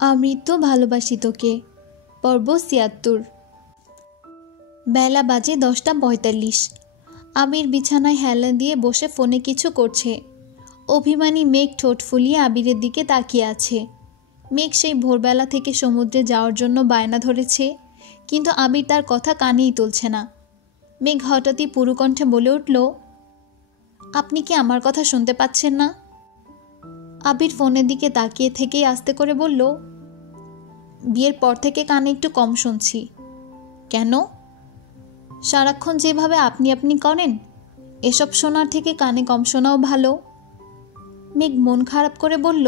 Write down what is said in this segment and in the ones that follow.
আমৃত্যু ভালোবাসি তোকে। পর্ব ৭৬। বেলা বাজে ১০টা ৪৫। আবির বিছানায় হেলান দিয়ে বসে ফোনে কিছু করছে। অভিমানী মেঘ ঠোঁট ফুলিয়ে আবিরের দিকে তাকিয়ে আছে। মেঘ সেই ভোরবেলা থেকে সমুদ্রে যাওয়ার জন্য বায়না ধরেছে, কিন্তু আবির তার কথা কানেই তুলছে না। মেঘ হঠাৎই পুরুকণ্ঠে বলে উঠল, আপনি কি আমার কথা শুনতে পাচ্ছেন না? আবির ফোনের দিকে তাকিয়ে থেকেই আস্তে করে বলল, বিয়ের পর থেকে কানে একটু কম শুনছি। কেন? সারাক্ষণ যেভাবে আপনি আপনি করেন, এসব শোনার থেকে কানে কম শোনাও ভালো। মেঘ মন খারাপ করে বলল,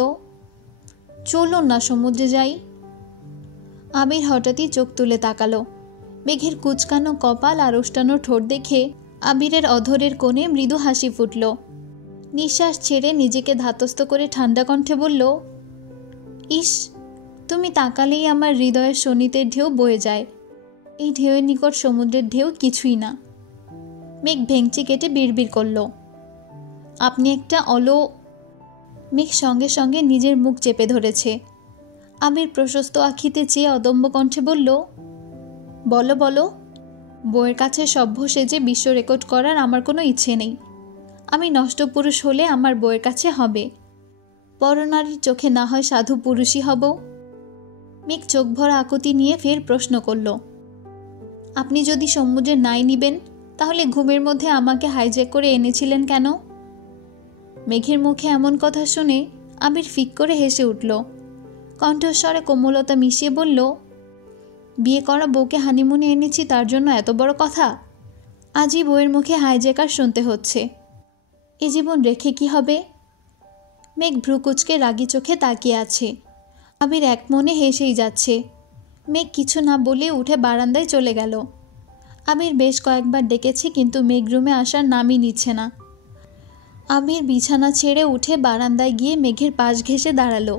চলুন না সমুদ্রে যাই। আবির হঠাৎই চোখ তুলে তাকালো। মেঘের কুচকানো কপাল আর উষ্টানো ঠোঁট দেখে আবিরের অধরের কোণে মৃদু হাসি ফুটল। নিঃশ্বাস ছেড়ে নিজেকে ধাতস্থ করে ঠান্ডা কণ্ঠে বলল, ইস, তুমি তাকালেই আমার হৃদয়ের শোণিতের ঢেউ বয়ে যায়। এই ঢেউয়ের নিকট সমুদ্রের ঢেউ কিছুই না। মেঘ ভেঙচি কেটে বিড়বিড় করল, আপনি একটা মেঘ সঙ্গে সঙ্গে নিজের মুখ চেপে ধরেছে। আবির প্রশস্ত আখিতে চেয়ে অদম্য কণ্ঠে বলল, বলো বলো। বইয়ের কাছে সভ্য সেজে বিশ্ব রেকর্ড করার আমার কোনো ইচ্ছে নেই। আমি নষ্ট পুরুষ হলে আমার বইয়ের কাছে হবে। পরনারীর চোখে না হয় সাধু পুরুষই হব। মেঘ চোখ ভরা আকুতি নিয়ে ফের প্রশ্ন করল, আপনি যদি সমুদ্রে নাই নিবেন, তাহলে ঘুমের মধ্যে আমাকে হাইজ্যাক করে এনেছিলেন কেন? মেঘের মুখে এমন কথা শুনে আবির ফিক করে হেসে উঠল। কণ্ঠস্বরে কোমলতা মিশিয়ে বলল, বিয়ে করা বউকে হানিমুনে এনেছি তার জন্য এত বড় কথা? আজই বউয়ের মুখে হাইজ্যাকার শুনতে হচ্ছে। এ জীবন রেখে কি হবে? মেঘ ভ্রুকুচকে রাগী চোখে তাকিয়ে আছে। আবির এক মনে হেসেই যাচ্ছে। মেঘ কিছু না বলে উঠে বারান্দায় চলে গেল। আবির বেশ কয়েকবার ডেকেছে, কিন্তু মেঘ রুমে আসার নামই নিচ্ছে না। আবির বিছানা ছেড়ে উঠে বারান্দায় গিয়ে মেঘের পাশ ঘেঁষে দাঁড়ালো।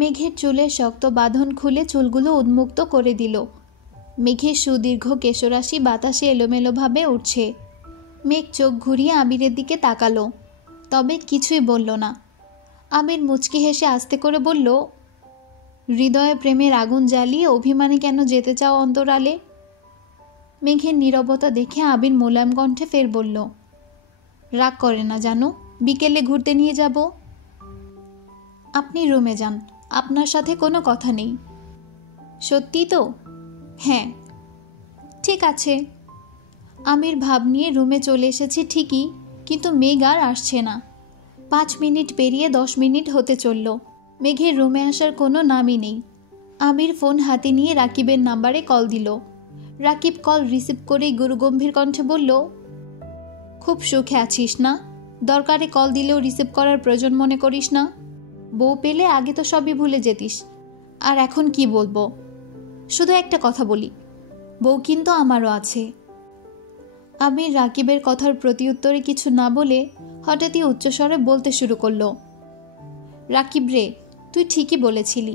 মেঘের চুলের শক্ত বাঁধন খুলে চুলগুলো উন্মুক্ত করে দিল। মেঘের সুদীর্ঘ কেশরাশি বাতাসে এলোমেলোভাবে উঠছে। মেঘ চোখ ঘুরিয়ে আবিরের দিকে তাকালো, তবে কিছুই বলল না। আবির মুচকি হেসে আস্তে করে বলল, হৃদয়ে প্রেমের আগুন জ্বালিয়ে অভিমানে কেন যেতে চাও অন্তরালে? মেঘের নীরবতা দেখে আবির মোলায়েম কণ্ঠে ফের বলল, রাগ করে না জানো, বিকেলে ঘুরতে নিয়ে যাব। আপনি রুমে যান, আপনার সাথে কোনো কথা নেই। সত্যি তো? হ্যাঁ। ঠিক আছে। আমির ভাব নিয়ে রুমে চলে এসেছে ঠিকই, কিন্তু মেঘ আর আসছে না। 5 মিনিট পেরিয়ে 10 মিনিট হতে চলল। মেঘের রুমে আসার কোনো নামই নেই। আমির ফোন হাতে নিয়ে রাকিবের নাম্বারে কল দিল। রাকিব কল রিসিভ করেই গুরুগম্ভীর কণ্ঠে বলল, খুব সুখে আছিস না? দরকারে কল দিলেও রিসিভ করার প্রয়োজন মনে করিস না? বউ পেলে আগে তো সবই ভুলে যেতিস, আর এখন কি বলবো? শুধু একটা কথা বলি, বউ কিন্তু আমারও আছে। আমির রাকিবের কথার প্রতিউত্তরে কিছু না বলে হঠাৎই উচ্চস্বরে বলতে শুরু করলো, রাকিব রে, তুই ঠিকই বলেছিলি।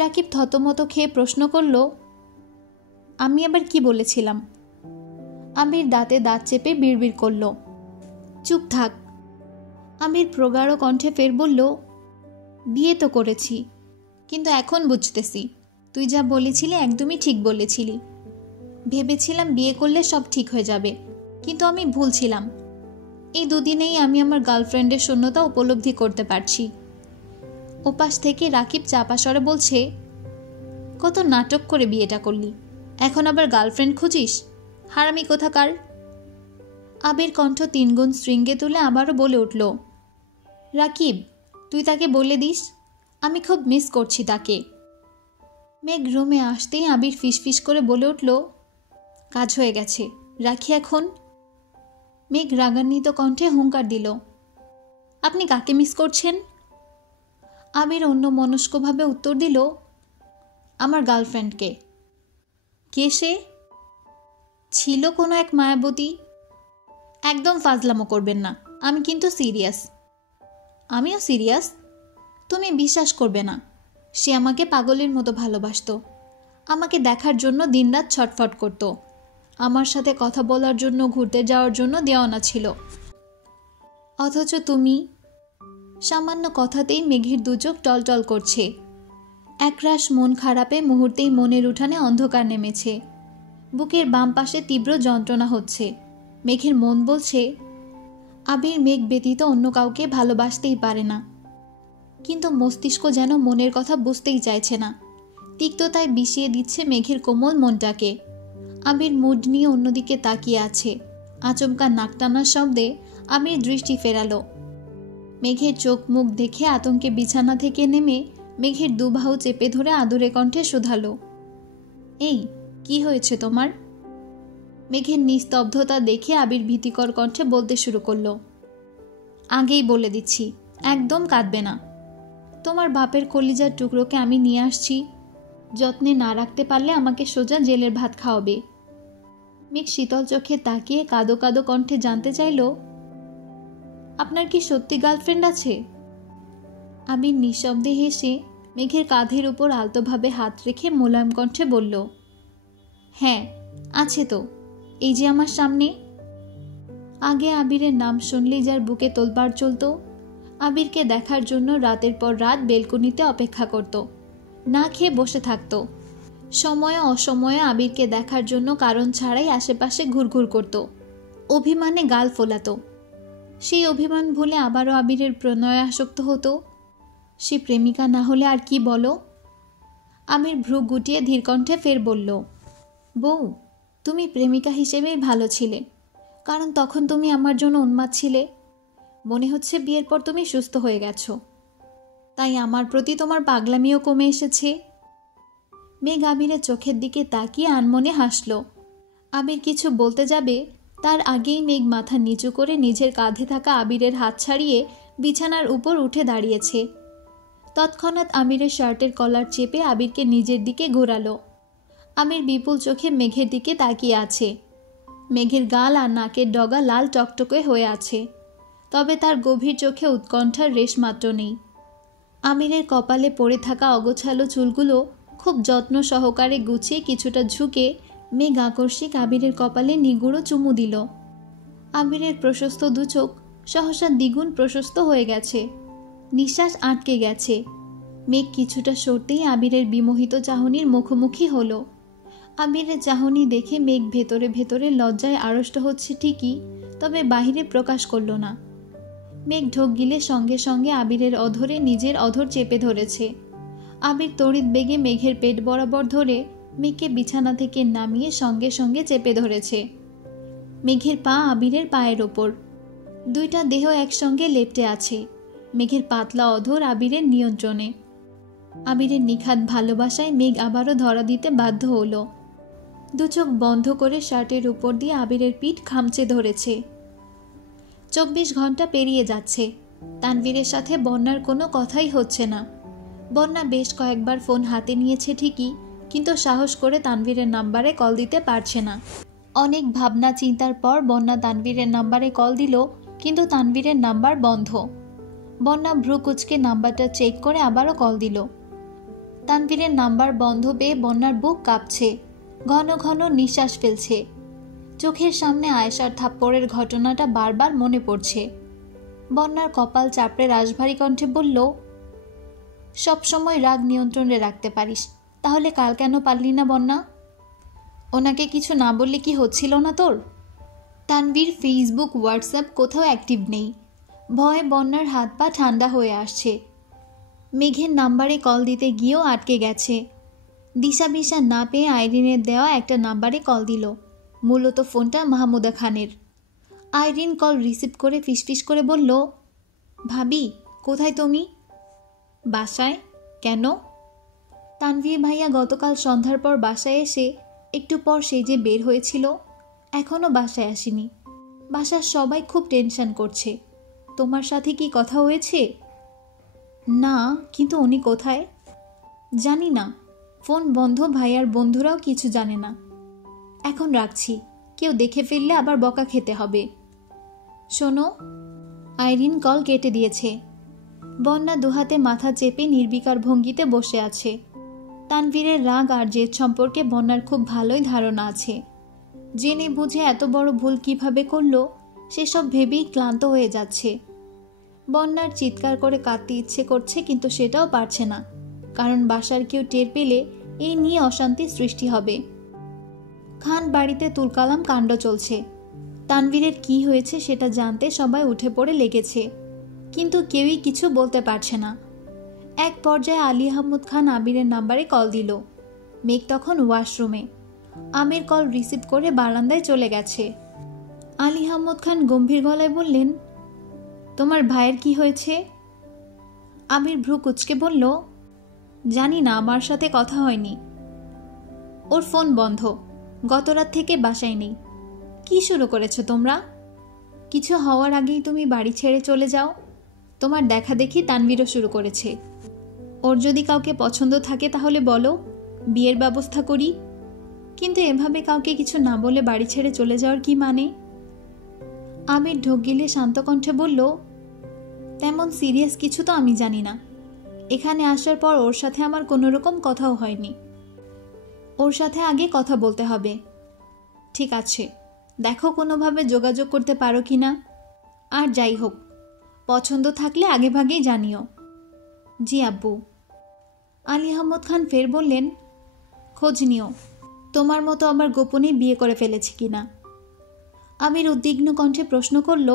রাকিব থতমত খেয়ে প্রশ্ন করল, আমি আবার কি বলেছিলাম? আমির দাঁতে দাঁত চেপে বিড়বিড় করল, চুপ থাক। আমির প্রগাঢ় কণ্ঠে ফের বলল, বিয়ে তো করেছি, কিন্তু এখন বুঝতেছি তুই যা বলেছিলি একদমই ঠিক বলেছিলি। ভেবেছিলাম বিয়ে করলে সব ঠিক হয়ে যাবে, কিন্তু আমি ভুল ছিলাম। এই দুদিনেই আমি আমার গার্লফ্রেন্ডের শূন্যতা উপলব্ধি করতে পারছি। ওপাশ থেকে রাকিব চাপা স্বরে বলছে, কত নাটক করে বিয়েটা করলি, এখন আবার গার্লফ্রেন্ড খুঁজিস? হারামি কোথাকার। আবির কণ্ঠ 3 গুণ শৃঙ্গে তুলে আবারও বলে উঠল, রাকিব, তুই তাকে বলে দিস আমি খুব মিস করছি তাকে। মেঘ রুমে আসতেই আবির ফিসফিস করে বলে উঠল, কাজ হয়ে গেছে, রাখি এখন। মেঘ রাগান্বিত কণ্ঠে হুঙ্কার দিল, আপনি কাকে মিস করছেন? আবির অন্য মনস্কভাবে উত্তর দিল, আমার গার্লফ্রেন্ডকে। কে সে? ছিল কোনো এক মায়াবতী। একদম ফাজলামো করবেন না, আমি কিন্তু সিরিয়াস। আমিও সিরিয়াস। তুমি বিশ্বাস করবে না, সে আমাকে পাগলের মতো ভালোবাসতো। আমাকে দেখার জন্য দিনরাত ছটফট করত। আমার সাথে কথা বলার জন্য, ঘুরতে যাওয়ার জন্য দেওয়ানা ছিল। অথচ তুমি। সামান্য কথাতেই মেঘের দুচোখ টলটল করছে। একরাশ মন খারাপে মুহূর্তেই মনের উঠানে অন্ধকার নেমেছে। বুকের বাম পাশে তীব্র যন্ত্রণা হচ্ছে। মেঘের মন বলছে আবির মেঘ ব্যতীত অন্য কাউকে ভালোবাসতেই পারে না, কিন্তু মস্তিষ্ক যেন মনের কথা বুঝতেই চাইছে না। তিক্ততায় বিষিয়ে দিচ্ছে মেঘের কোমল মনটাকে। আবির মুড নিয়ে অন্যদিকে তাকিয়ে আছে। আচমকা নাকটানার শব্দে আবির দৃষ্টি ফেরালো। মেঘের চোখ মুখ দেখে আতঙ্কে বিছানা থেকে নেমে মেঘের দুবাহু চেপে ধরে আদুরে কণ্ঠে শুধালো, এই কি হয়েছে তোমার? মেঘের নিস্তব্ধতা দেখে আবির ভীতিকর কণ্ঠে বলতে শুরু করলো, আগেই বলে দিচ্ছি, একদম কাঁদবে না। তোমার বাপের কলিজার টুকরোকে আমি নিয়ে আসছি। যত্নে না রাখতে পারলে আমাকে সোজা জেলের ভাত খাওয়াবে। মেঘ শীতল চোখে তাকিয়ে কাঁদো কাঁদো কণ্ঠে জানতে চাইল, আপনার কি সত্যি গার্লফ্রেন্ড আছে? আবির নিঃশব্দে হেসে মেঘের কাঁধের উপর আলতোভাবে হাত রেখে মোলায়েম কণ্ঠে বলল, হ্যাঁ আছে তো, এই যে আমার সামনে। আগে আবিরের নাম শুনলেই যার বুকে তোলপাড় চলত। আবিরকে দেখার জন্য রাতের পর রাত বেলকনিতে অপেক্ষা করত, না খেয়ে বসে থাকত। সময়ে অসময়ে আবিরকে দেখার জন্য কারণ ছাড়াই আশেপাশে ঘুরঘুর করত, অভিমানে গাল ফোলাত। সেই অভিমান ভুলে আবারও আবিরের প্রণয়ে আসক্ত হতো। সে প্রেমিকা না হলে আর কি বলো? আবির ভ্রু গুটিয়ে ধীরকণ্ঠে ফের বলল, বউ, তুমি প্রেমিকা হিসেবেই ভালো ছিলে, কারণ তখন তুমি আমার জন্য উন্মাদ ছিলে। মনে হচ্ছে বিয়ের পর তুমি সুস্থ হয়ে গেছো, তাই আমার প্রতি তোমার পাগলামিও কমে এসেছে। মেঘ আবিরের চোখের দিকে তাকিয়ে আনমনে হাসল। আবির কিছু বলতে যাবে, তার আগেই মেঘ মাথা নিচু করে নিজের কাঁধে থাকা আবিরের হাত ছাড়িয়ে বিছানার উপর উঠে দাঁড়িয়েছে। তৎক্ষণাৎ আবিরের শার্টের কলার চেপে আবিরকে নিজের দিকে ঘোরালো। আবির বিপুল চোখে মেঘের দিকে তাকিয়ে আছে। মেঘের গাল আর নাকের ডগা লাল টকটকে হয়ে আছে, তবে তার গভীর চোখে উৎকণ্ঠার রেশ মাত্র নেই। আবিরের কপালে পড়ে থাকা অগোছালো চুলগুলো খুব যত্ন সহকারে গুছিয়ে কিছুটা ঝুঁকে মেঘ আকস্মিক আবিরের কপালে নিগুড়ো চুমু দিল। আবিরের প্রশস্ত দুচোখ সহসা দ্বিগুণ প্রশস্ত হয়ে গেছে, নিঃশ্বাস আটকে গেছে। মেঘ কিছুটা সরতেই আবিরের বিমোহিত চাহনির মুখোমুখি হলো। আবিরের চাহনি দেখে মেঘ ভেতরে ভেতরে লজ্জায় আড়ষ্ট হচ্ছে ঠিকই, তবে বাহিরে প্রকাশ করল না। মেঘ ঢোক গিলে সঙ্গে সঙ্গে আবিরের অধরে নিজের অধর চেপে ধরেছে। আবির তড়িৎ বেগে মেঘের পেট বরাবর ধরে মেঘকে বিছানা থেকে নামিয়ে সঙ্গে সঙ্গে চেপে ধরেছে। মেঘের পা আবিরের পায়ের ওপর, দুইটা দেহ একসঙ্গে লেপ্টে আছে। মেঘের পাতলা অধর আবিরের নিয়ন্ত্রণে। আবিরের নিখাত ভালোবাসায় মেঘ আবারও ধরা দিতে বাধ্য হলো। দু চোখ বন্ধ করে শার্টের উপর দিয়ে আবিরের পিঠ খামচে ধরেছে। 24 ঘন্টা পেরিয়ে যাচ্ছে, তানভীরের সাথে বন্যার কোনো কথাই হচ্ছে না। বন্যা বেশ কয়েকবার ফোন হাতে নিয়েছে ঠিকই, কিন্তু সাহস করে তানভীরের নাম্বারে কল দিতে পারছে না। অনেক ভাবনা চিন্তার পর বন্যা তানভীরের নাম্বারে কল দিল, কিন্তু তানভীরের নাম্বার বন্ধ। বন্যা ভ্রু কুচকে নাম্বারটা চেক করে আবারও কল দিল। তানভীরের নাম্বার বন্ধ পেয়ে বন্যার বুক কাঁপছে, ঘন ঘন নিঃশ্বাস ফেলছে। চোখের সামনে আয়েশার থাপ্পড়ের ঘটনাটা বারবার মনে পড়ছে। বন্যার কপাল চাপড়ে রাশভারী কণ্ঠে বলল, সবসময় রাগ নিয়ন্ত্রণে রাখতে পারিস, তাহলে কাল কেন পারলি না বন্যা? ওনাকে কিছু না বললে কি হচ্ছিল না তোর? তানভীর ফেসবুক হোয়াটসঅ্যাপ কোথাও অ্যাক্টিভ নেই। ভয়ে বন্যার হাত পা ঠান্ডা হয়ে আসছে। মেঘের নাম্বারে কল দিতে গিয়েও আটকে গেছে। দিশা বিশা না পেয়ে আইরিনের দেওয়া একটা নাম্বারে কল দিল। মূলত ফোনটা মাহমুদা খানের। আইরিন কল রিসিভ করে ফিসফিস করে বলল, ভাবি কোথায় তুমি? বাসায়। কেন? তানভীর ভাইয়া গতকাল সন্ধ্যার পর বাসায় এসে একটু পর সেজে বের হয়েছিল, এখনও বাসায় আসেনি। বাসার সবাই খুব টেনশন করছে। তোমার সাথে কি কথা হয়েছে? না, কিন্তু উনি কোথায়? জানি না, ফোন বন্ধ, ভাইয়ার বন্ধুরাও কিছু জানে না। এখন রাখছি, কেউ দেখে ফেললে আবার বকা খেতে হবে। শোনো। আইরিন কল কেটে দিয়েছে। বন্যা দুহাতে মাথা চেপে নির্বিকার ভঙ্গিতে বসে আছে। তানভীরের রাগ আর জেদ সম্পর্কে বন্যার খুব ভালোই ধারণা আছে। জেনে বুঝে এত বড় ভুল কিভাবে করলো সেসব ভেবেই ক্লান্ত হয়ে যাচ্ছে। বন্যার চিৎকার করে কাঁদতে ইচ্ছে করছে, কিন্তু সেটাও পারছে না। কারণ বাসার কেউ টের পেলে এই নিয়ে অশান্তি সৃষ্টি হবে। খান বাড়িতে তুলকালাম কাণ্ড চলছে। তানভীরের কি হয়েছে সেটা জানতে সবাই উঠে পড়ে লেগেছে, কিন্তু কেউই কিছু বলতে পারছে না। এক পর্যায়ে আলী আহমদ খান আবিরের নাম্বারে কল দিল। মেঘ তখন ওয়াশরুমে। আমির কল রিসিভ করে বারান্দায় চলে গেছে। আলী আহমদ খান গম্ভীর গলায় বললেন, তোমার ভাইয়ের কি হয়েছে? আমির ভ্রু কুঁচকে বলল, জানি না, আমার সাথে কথা হয়নি। ওর ফোন বন্ধ, গত রাত থেকে বাসায় নেই। কি শুরু করেছো তোমরা? কিছু হওয়ার আগেই তুমি বাড়ি ছেড়ে চলে যাও। তোমার দেখা দেখি তানভীরও শুরু করেছে। ওর যদি কাউকে পছন্দ থাকে তাহলে বলো, বিয়ের ব্যবস্থা করি। কিন্তু এভাবে কাউকে কিছু না বলে বাড়ি ছেড়ে চলে যাওয়ার কি মানে? আমির ঢোক গিলে শান্ত কণ্ঠে বলল, তেমন সিরিয়াস কিছু তো আমি জানি না। এখানে আসার পর ওর সাথে আমার কোনো রকম কথাও হয়নি। ওর সাথে আগে কথা বলতে হবে। ঠিক আছে, দেখো কোনোভাবে যোগাযোগ করতে পারো কি না। আর যাই হোক, পছন্দ থাকলে আগেভাগেই জানিও। জি আব্বু। আলী আহমদ খান ফের বললেন, খোঁজ নিও, তোমার মতো আবার গোপনে বিয়ে করে ফেলেছে কিনা। আমির উদ্বিগ্ন কণ্ঠে প্রশ্ন করল,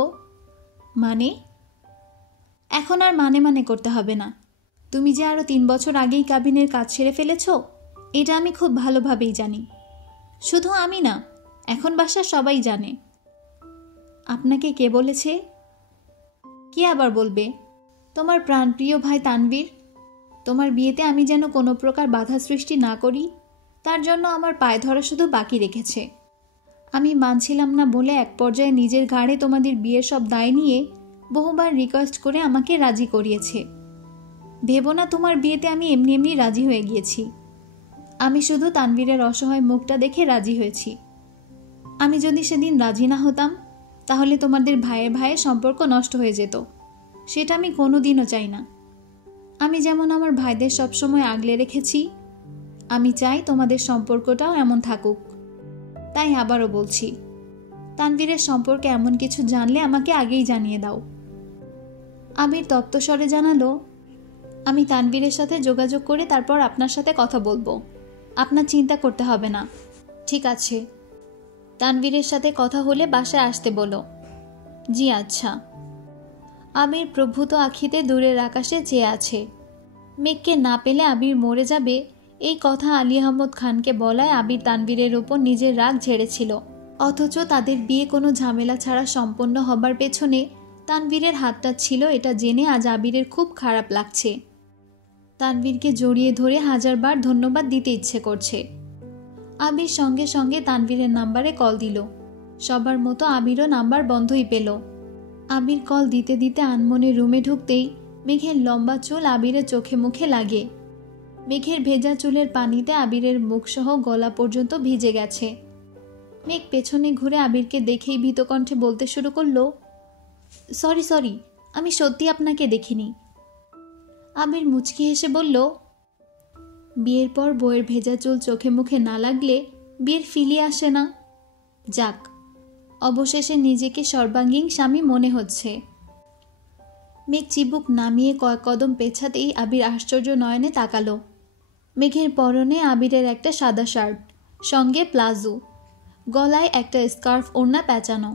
মানে? এখন আর মানে করতে হবে না। তুমি যে আরও 3 বছর আগেই কাবিনের কাজ ছেড়ে ফেলেছ, এটা আমি খুব ভালোভাবেই জানি। শুধু আমি না, এখন বাসার সবাই জানে। আপনাকে কে বলেছে? কে আবার বলবে? তোমার প্রাণপ্রিয় ভাই তানভীর। তোমার বিয়েতে আমি যেন কোনো প্রকার বাধা সৃষ্টি না করি, তার জন্য আমার পায়ে ধরা শুধু বাকি রেখেছে। আমি মানছিলাম না বলে এক পর্যায়ে নিজের ঘাড়ে তোমাদের বিয়ের সব দায় নিয়ে বহুবার রিকোয়েস্ট করে আমাকে রাজি করিয়েছে। ভেবো না তোমার বিয়েতে আমি এমনি এমনি রাজি হয়ে গিয়েছি। আমি শুধু তানভীরের অসহায় মুখটা দেখে রাজি হয়েছি। আমি যদি সেদিন রাজি না হতাম, তাহলে তোমাদের ভাইয়ে ভাইয়ে সম্পর্ক নষ্ট হয়ে যেত। সেটা আমি কোনোদিনও চাই না। আমি যেমন আমার ভাইদের সবসময় আগলে রেখেছি, আমি চাই তোমাদের সম্পর্কটাও এমন থাকুক। তাই আবারও বলছি, তানভীরের সম্পর্কে এমন কিছু জানলে আমাকে আগেই জানিয়ে দাও। আমির তপ্তস্বরে জানালো, আমি তানভীরের সাথে যোগাযোগ করে তারপর আপনার সাথে কথা বলবো। আপনার চিন্তা করতে হবে না। ঠিক আছে, তানভীরের সাথে কথা হলে বাসায় আসতে বলো। জি আচ্ছা। আবির প্রভূত আখিতে দূরের আকাশে চেয়ে আছে। মেঘকে না পেলে আবির মরে যাবে, এই কথা আলী আহমদ খানকে বলায় আবির তানভীরের ওপর নিজের রাগ ঝেড়েছিল। অথচ তাদের বিয়ে কোনো ঝামেলা ছাড়া সম্পন্ন হবার পেছনে তানভীরের হাতটা ছিল, এটা জেনে আজ আবিরের খুব খারাপ লাগছে। তানভীরকে জড়িয়ে ধরে 1000বার ধন্যবাদ দিতে ইচ্ছে করছে। আবির সঙ্গে সঙ্গে তানভীরের নাম্বারে কল দিল। সবার মতো আবিরও নাম্বার বন্ধই পেল। আবির কল দিতে দিতে আনমনে রুমে ঢুকতেই মেঘের লম্বা চুল আবিরের চোখে মুখে লাগে। মেঘের ভেজা চুলের পানিতে আবিরের মুখসহ গলা পর্যন্ত ভিজে গেছে। মেঘ পেছনে ঘুরে আবিরকে দেখেই ভীতকণ্ঠে বলতে শুরু করল, সরি, আমি সত্যি আপনাকে দেখিনি। আবির মুচকি হেসে বলল, বিয়ের পর বউয়ের ভেজা চুল চোখে মুখে না লাগলে বিয়ের ফিলি আসে না। যাক, অবশেষে নিজেকে সর্বাঙ্গীন স্বামী মনে হচ্ছে। মেঘ চিবুক নামিয়ে কয়েক কদম পেছাতেই আবির আশ্চর্য নয়নে তাকালো। মেঘের পরনে আবিরের একটা সাদা শার্ট, সঙ্গে প্লাজো, গলায় একটা স্কার্ফ ওড়না পেঁচানো।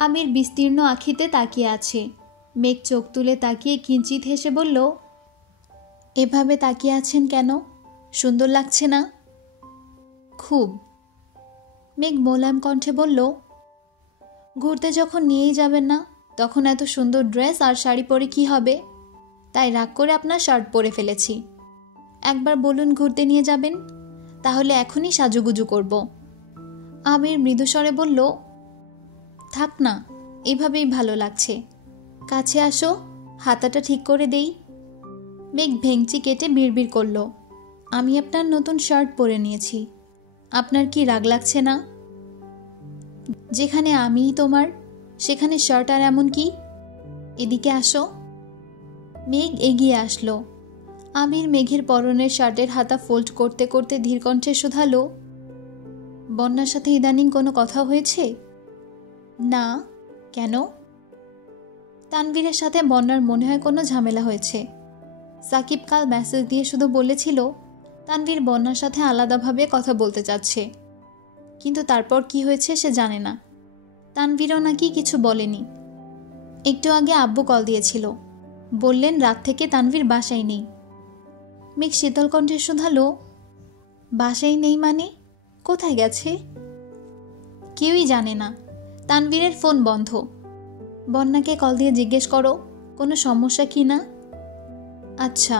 আবির বিস্তীর্ণ আখিতে তাকিয়ে আছে। মেঘ চোখ তুলে তাকিয়ে কিঞ্চিত হেসে বলল, এভাবে তাকিয়ে আছেন কেন? সুন্দর লাগছে না? খুব। মেঘ মোলায়েম কণ্ঠে বলল, ঘুরতে যখন নিয়েই যাবেন না, তখন এত সুন্দর ড্রেস আর শাড়ি পরে কি হবে? তাই রাগ করে আপনার শার্ট পরে ফেলেছি। একবার বলুন ঘুরতে নিয়ে যাবেন, তাহলে এখনই সাজুগুজু করব। আবির মৃদুস্বরে বলল, থাক না, এভাবেই ভালো লাগছে। কাছে আসো, হাতাটা ঠিক করে দেই। মেঘ ভেঙচি কেটে বিড়বিড় করল, আমি আপনার নতুন শার্ট পরে নিয়েছি। আপনার কি রাগ লাগছে না? যেখানে আমিই তোমার, সেখানে শার্ট আর এমন কি? এদিকে আসো। মেঘ এগিয়ে আসলো। আবির মেঘের পরনের শার্টের হাতা ফোল্ড করতে করতে ধীরকণ্ঠে শুধালো, বন্যার সাথে ইদানিং কোনো কথা হয়েছে? না, কেন? তানভীরের সাথে বন্যার মনে হয় কোনো ঝামেলা হয়েছে। সাকিব কাল মেসেজ দিয়ে শুধু বলেছিল তানভীর বন্যার সাথে আলাদাভাবে কথা বলতে চাচ্ছে, কিন্তু তারপর কি হয়েছে সে জানে না। তানভীরও নাকি কিছু বলেনি। একটু আগে আব্বু কল দিয়েছিল, বললেন রাত থেকে তানভীর বাসায় নেই। মেঘ শীতল কণ্ঠে শুধালো, বাসায় নেই মানে? কোথায় গেছে? কেউই জানে না। তানভীরের ফোন বন্ধ। বন্যাকে কল দিয়ে জিজ্ঞেস করো কোনো সমস্যা কি না। আচ্ছা।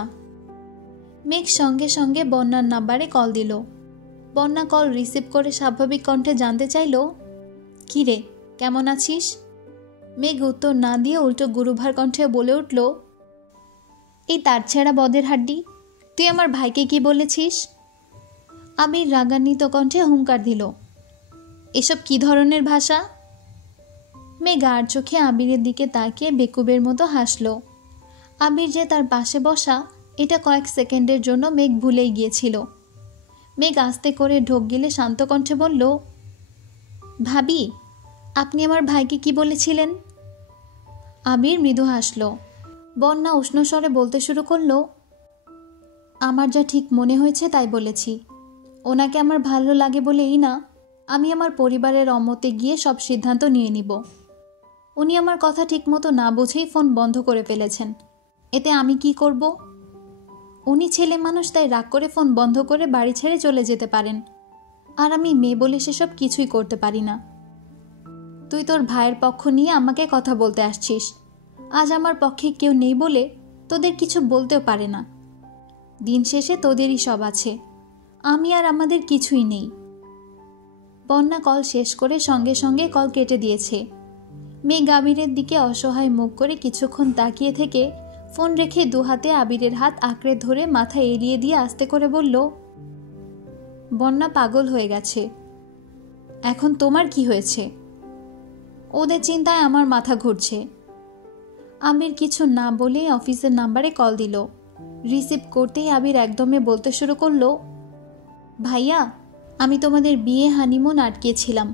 মেঘ সঙ্গে সঙ্গে বন্যার নাম্বারে কল দিল। বন্যা কল রিসিভ করে স্বাভাবিক কণ্ঠে জানতে চাইল, কী রে, কেমন আছিস? মেঘ উত্তর না দিয়ে উল্টো গুরুভার কণ্ঠে বলে উঠল, এই তার ছেঁড়া বদের হাড্ডি, তুই আমার ভাইকে কি বলেছিস? আবির রাগান্বিত কণ্ঠে হুঙ্কার দিল, এসব কি ধরনের ভাষা? মেঘ আর চোখে আবিরের দিকে তাকিয়ে বেকুবের মতো হাসল। আবির যে তার পাশে বসা এটা কয়েক সেকেন্ডের জন্য মেঘ ভুলেই গিয়েছিল। মেঘ আস্তে করে ঢোক গিলে শান্ত কণ্ঠে বলল, ভাবি, আপনি আমার ভাইকে কি বলেছিলেন? আবির মৃদু হাসল। বন্যা উষ্ণ স্বরে বলতে শুরু করল, আমার যা ঠিক মনে হয়েছে তাই বলেছি। ওনাকে আমার ভালো লাগে বলেই না আমি আমার পরিবারের অমতে গিয়ে সব সিদ্ধান্ত নিয়ে নিব। উনি আমার কথা ঠিকমতো না বুঝেই ফোন বন্ধ করে ফেলেছেন, এতে আমি কি করব? উনি ছেলে মানুষ, তাই রাগ করে ফোন বন্ধ করে বাড়ি ছেড়ে চলে যেতে পারেন, আর আমি মেয়ে বলে সেসব কিছুই করতে পারি না। তুই তোর ভাইয়ের পক্ষ নিয়ে আমাকে কথা বলতে আসছিস। আজ আমার পক্ষে কেউ নেই বলে তোদের কিছু বলতেও পারে না। দিন শেষে তোদেরই সব আছে, আমি আর আমাদের কিছুই নেই। বন্যা কল শেষ করে সঙ্গে সঙ্গে কল কেটে দিয়েছে। মেঘ আবিরের দিকে অসহায় মুখ করে কিছুক্ষণ তাকিয়ে থেকে ফোন রেখে দুহাতে আবিরের হাত আঁকড়ে ধরে মাথা এড়িয়ে দিয়ে আস্তে করে বলল, বন্যা পাগল হয়ে গেছে। এখন তোমার কি হয়েছে? ওদের চিন্তায় আমার মাথা ঘুরছে। আবির কিছু না বলেই অফিসের নাম্বারে কল দিল। রিসিভ করতেই আবির একদমে বলতে শুরু করলো, ভাইয়া, আমি তোমাদের বিয়ে হানিমুন আটকেছিলাম,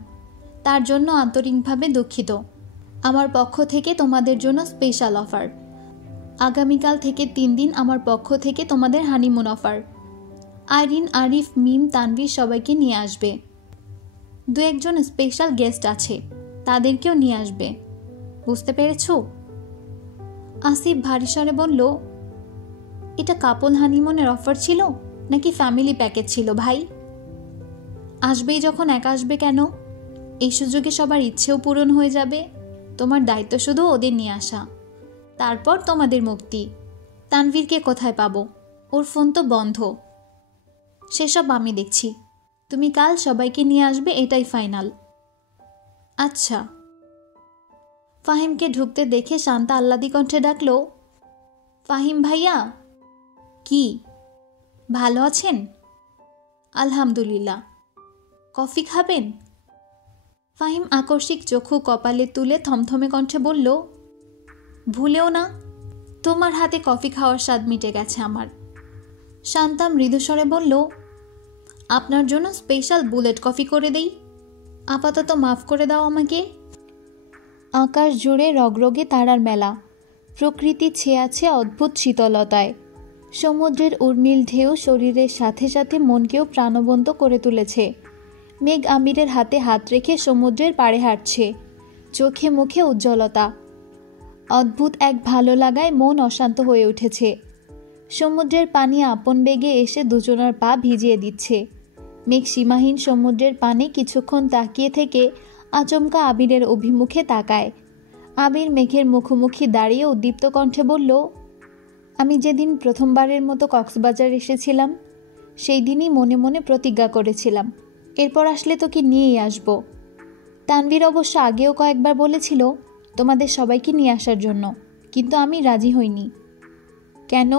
তার জন্য আন্তরিকভাবে দুঃখিত। আমার পক্ষ থেকে তোমাদের জন্য স্পেশাল অফার। আগামীকাল থেকে 3 দিন আমার পক্ষ থেকে তোমাদের হানিমুন অফার। আইরিন, আরিফ, মিম, তানভীর সবাইকে নিয়ে আসবে। 2-1 স্পেশাল গেস্ট আছে, তাদেরকেও নিয়ে আসবে। বুঝতে পেরেছ? আসিফ ভারী স্বরে বলল, এটা কাপল হানিমুনের অফার ছিল নাকি ফ্যামিলি প্যাকেজ ছিল ভাই? আসবেই যখন একা আসবে কেন? এই সুযোগে সবার ইচ্ছেও পূরণ হয়ে যাবে। তোমার দায়িত্ব শুধু ওদের নিয়ে আসা, তারপর তোমাদের মুক্তি। তানভীরকে কোথায় পাবো? ওর ফোন তো বন্ধ। সেসব আমি দেখছি, তুমি কাল সবাইকে নিয়ে আসবে, এটাই ফাইনাল। আচ্ছা। ফাহিমকে ঢুকতে দেখে শান্তা আহ্লাদি কণ্ঠে ডাকল, ফাহিম ভাইয়া। কি, ভালো আছেন? আলহামদুলিল্লাহ। কফি খাবেন? ফাহিম আকস্মিক চক্ষু কপালে তুলে থমথমে কণ্ঠে বলল, ভুলেও না, তোমার হাতে কফি খাওয়ার স্বাদ মিটে গেছে আমার। শান্তা মৃদুস্বরে বলল, আপনার জন্য স্পেশাল বুলেট কফি করে দেই। আপাতত মাফ করে দাও আমাকে। আকাশ জুড়ে রগরগে তারার মেলা, প্রকৃতি ছেয়ে আছে অদ্ভুত শীতলতায়। সমুদ্রের উর্মিল ঢেউ শরীরের সাথে সাথে মনকেও প্রাণবন্ত করে তুলেছে। মেঘ আমিরের হাতে হাত রেখে সমুদ্রের পাড়ে হাঁটছে, চোখে মুখে উজ্জ্বলতা। অদ্ভুত এক ভালো লাগায় মন অশান্ত হয়ে উঠেছে। সমুদ্রের পানি আপন বেগে এসে দুজনার পা ভিজিয়ে দিচ্ছে। মেঘ সীমাহীন সমুদ্রের পানে কিছুক্ষণ তাকিয়ে থেকে আচমকা আবিরের অভিমুখে তাকায়। আবির মেঘের মুখোমুখি দাঁড়িয়ে উদ্দীপ্ত কণ্ঠে বলল, আমি যেদিন প্রথমবারের মতো কক্সবাজার এসেছিলাম সেই দিনই মনে মনে প্রতিজ্ঞা করেছিলাম, এরপর আসলে তোকে নিয়েই আসব। তানভীর অবশ্য আগেও কয়েকবার বলেছিল তোমাদের সবাইকে নিয়ে আসার জন্য, কিন্তু আমি রাজি হইনি। কেন?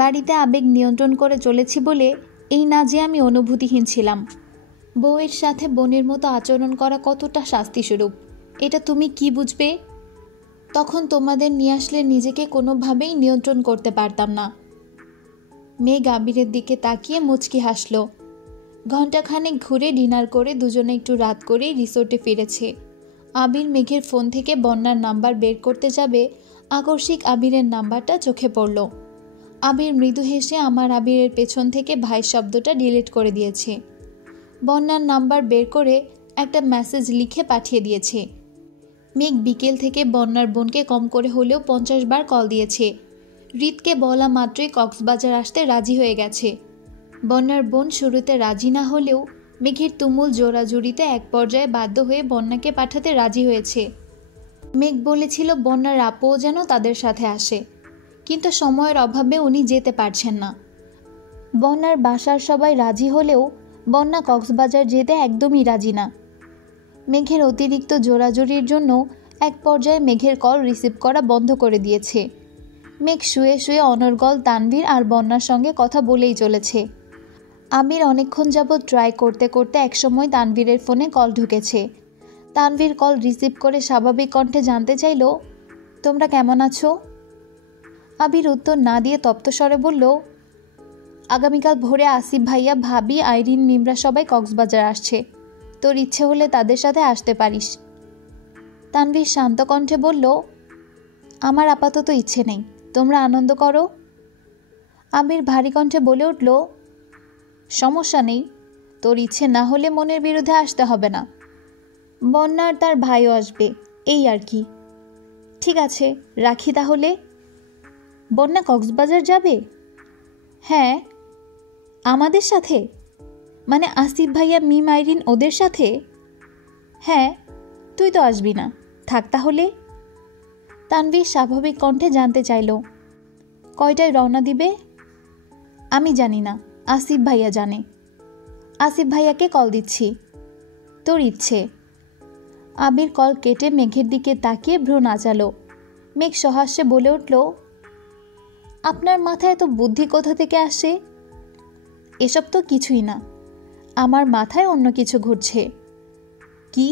বাড়িতে আবেগ নিয়ন্ত্রণ করে চলেছি বলে এই না যে আমি অনুভূতিহীন ছিলাম। বউয়ের সাথে বোনের মতো আচরণ করা কতটা শাস্তিস্বরূপ এটা তুমি কি বুঝবে? তখন তোমাদের নিয়ে আসলে নিজেকে কোনোভাবেই নিয়ন্ত্রণ করতে পারতাম না। মেঘ আবিরের দিকে তাকিয়ে মুচকি হাসল। ঘণ্টাখানেক ঘুরে ডিনার করে দুজনে একটু রাত করেই রিসোর্টে ফিরেছে। আবির মেঘের ফোন থেকে বন্যার নাম্বার বের করতে যাবে, আকস্মিক আবিরের নাম্বারটা চোখে পড়ল। আবির মৃদু হেসে আমার আবিরের পেছন থেকে ভাই শব্দটা ডিলিট করে দিয়েছে। বন্যার নাম্বার বের করে একটা মেসেজ লিখে পাঠিয়ে দিয়েছে। মেঘ বিকেল থেকে বন্যার বোনকে কম করে হলেও 50 বার কল দিয়েছে। রিতকে বলা মাত্রই কক্সবাজার আসতে রাজি হয়ে গেছে। বন্যার বোন শুরুতে রাজি না হলেও মেঘের তুমুল জোরাজুরিতে এক পর্যায়ে বাধ্য হয়ে বন্যাকে পাঠাতে রাজি হয়েছে। মেঘ বলেছিল বন্যার আপুও যেন তাদের সাথে আসে, কিন্তু সময়ের অভাবে উনি যেতে পারছেন না। বন্যার বাসার সবাই রাজি হলেও বন্যা কক্সবাজার যেতে একদমই রাজি না। মেঘের অতিরিক্ত জোরাজুরির জন্য এক পর্যায়ে মেঘের কল রিসিভ করা বন্ধ করে দিয়েছে। মেঘ শুয়ে শুয়ে অনর্গল তানভীর আর বন্যার সঙ্গে কথা বলেই চলেছে। আবির অনেকক্ষণ যাবৎ ট্রাই করতে করতে একসময় তানভীরের ফোনে কল ঢুকেছে। তানভীর কল রিসিভ করে স্বাভাবিক কণ্ঠে জানতে চাইল, তোমরা কেমন আছো? আবির উত্তর না দিয়ে তপ্ত স্বরে বলল, আগামীকাল ভোরে আসিফ ভাইয়া, ভাবি, আইরিন, মিমরা সবাই কক্সবাজার আসছে। তোর ইচ্ছে হলে তাদের সাথে আসতে পারিস। তানভীর শান্ত কণ্ঠে বলল, আমার আপাতত ইচ্ছে নেই, তোমরা আনন্দ করো। আবির ভারী কণ্ঠে বলে উঠল, সমস্যা নেই, তোর ইচ্ছে না হলে মনের বিরুদ্ধে আসতে হবে না। বন্যার তার ভাইও আসবে, এই আর কি। ঠিক আছে, রাখি তাহলে। বন্যা কক্সবাজার যাবে? হ্যাঁ। আমাদের সাথে? মানে আসিফ ভাইয়া, মিম, আইরিন ওদের সাথে? হ্যাঁ। তুই তো আসবি না, থাক তাহলে। তানভীর স্বাভাবিক কণ্ঠে জানতে চাইল, কয়টায় রওনা দিবে? আমি জানি না, আসিফ ভাইয়া জানে। আসিফ ভাইয়াকে কল দিচ্ছি। তোর ইচ্ছে। আবির কল কেটে মেঘের দিকে তাকিয়ে ভ্রু নাচালো। মেঘ সহাস্যে বলে উঠল, আপনার মাথায় এত বুদ্ধি কোথা থেকে আসে? এসব তো কিছুই না, আমার মাথায় অন্য কিছু ঘুরছে। কি?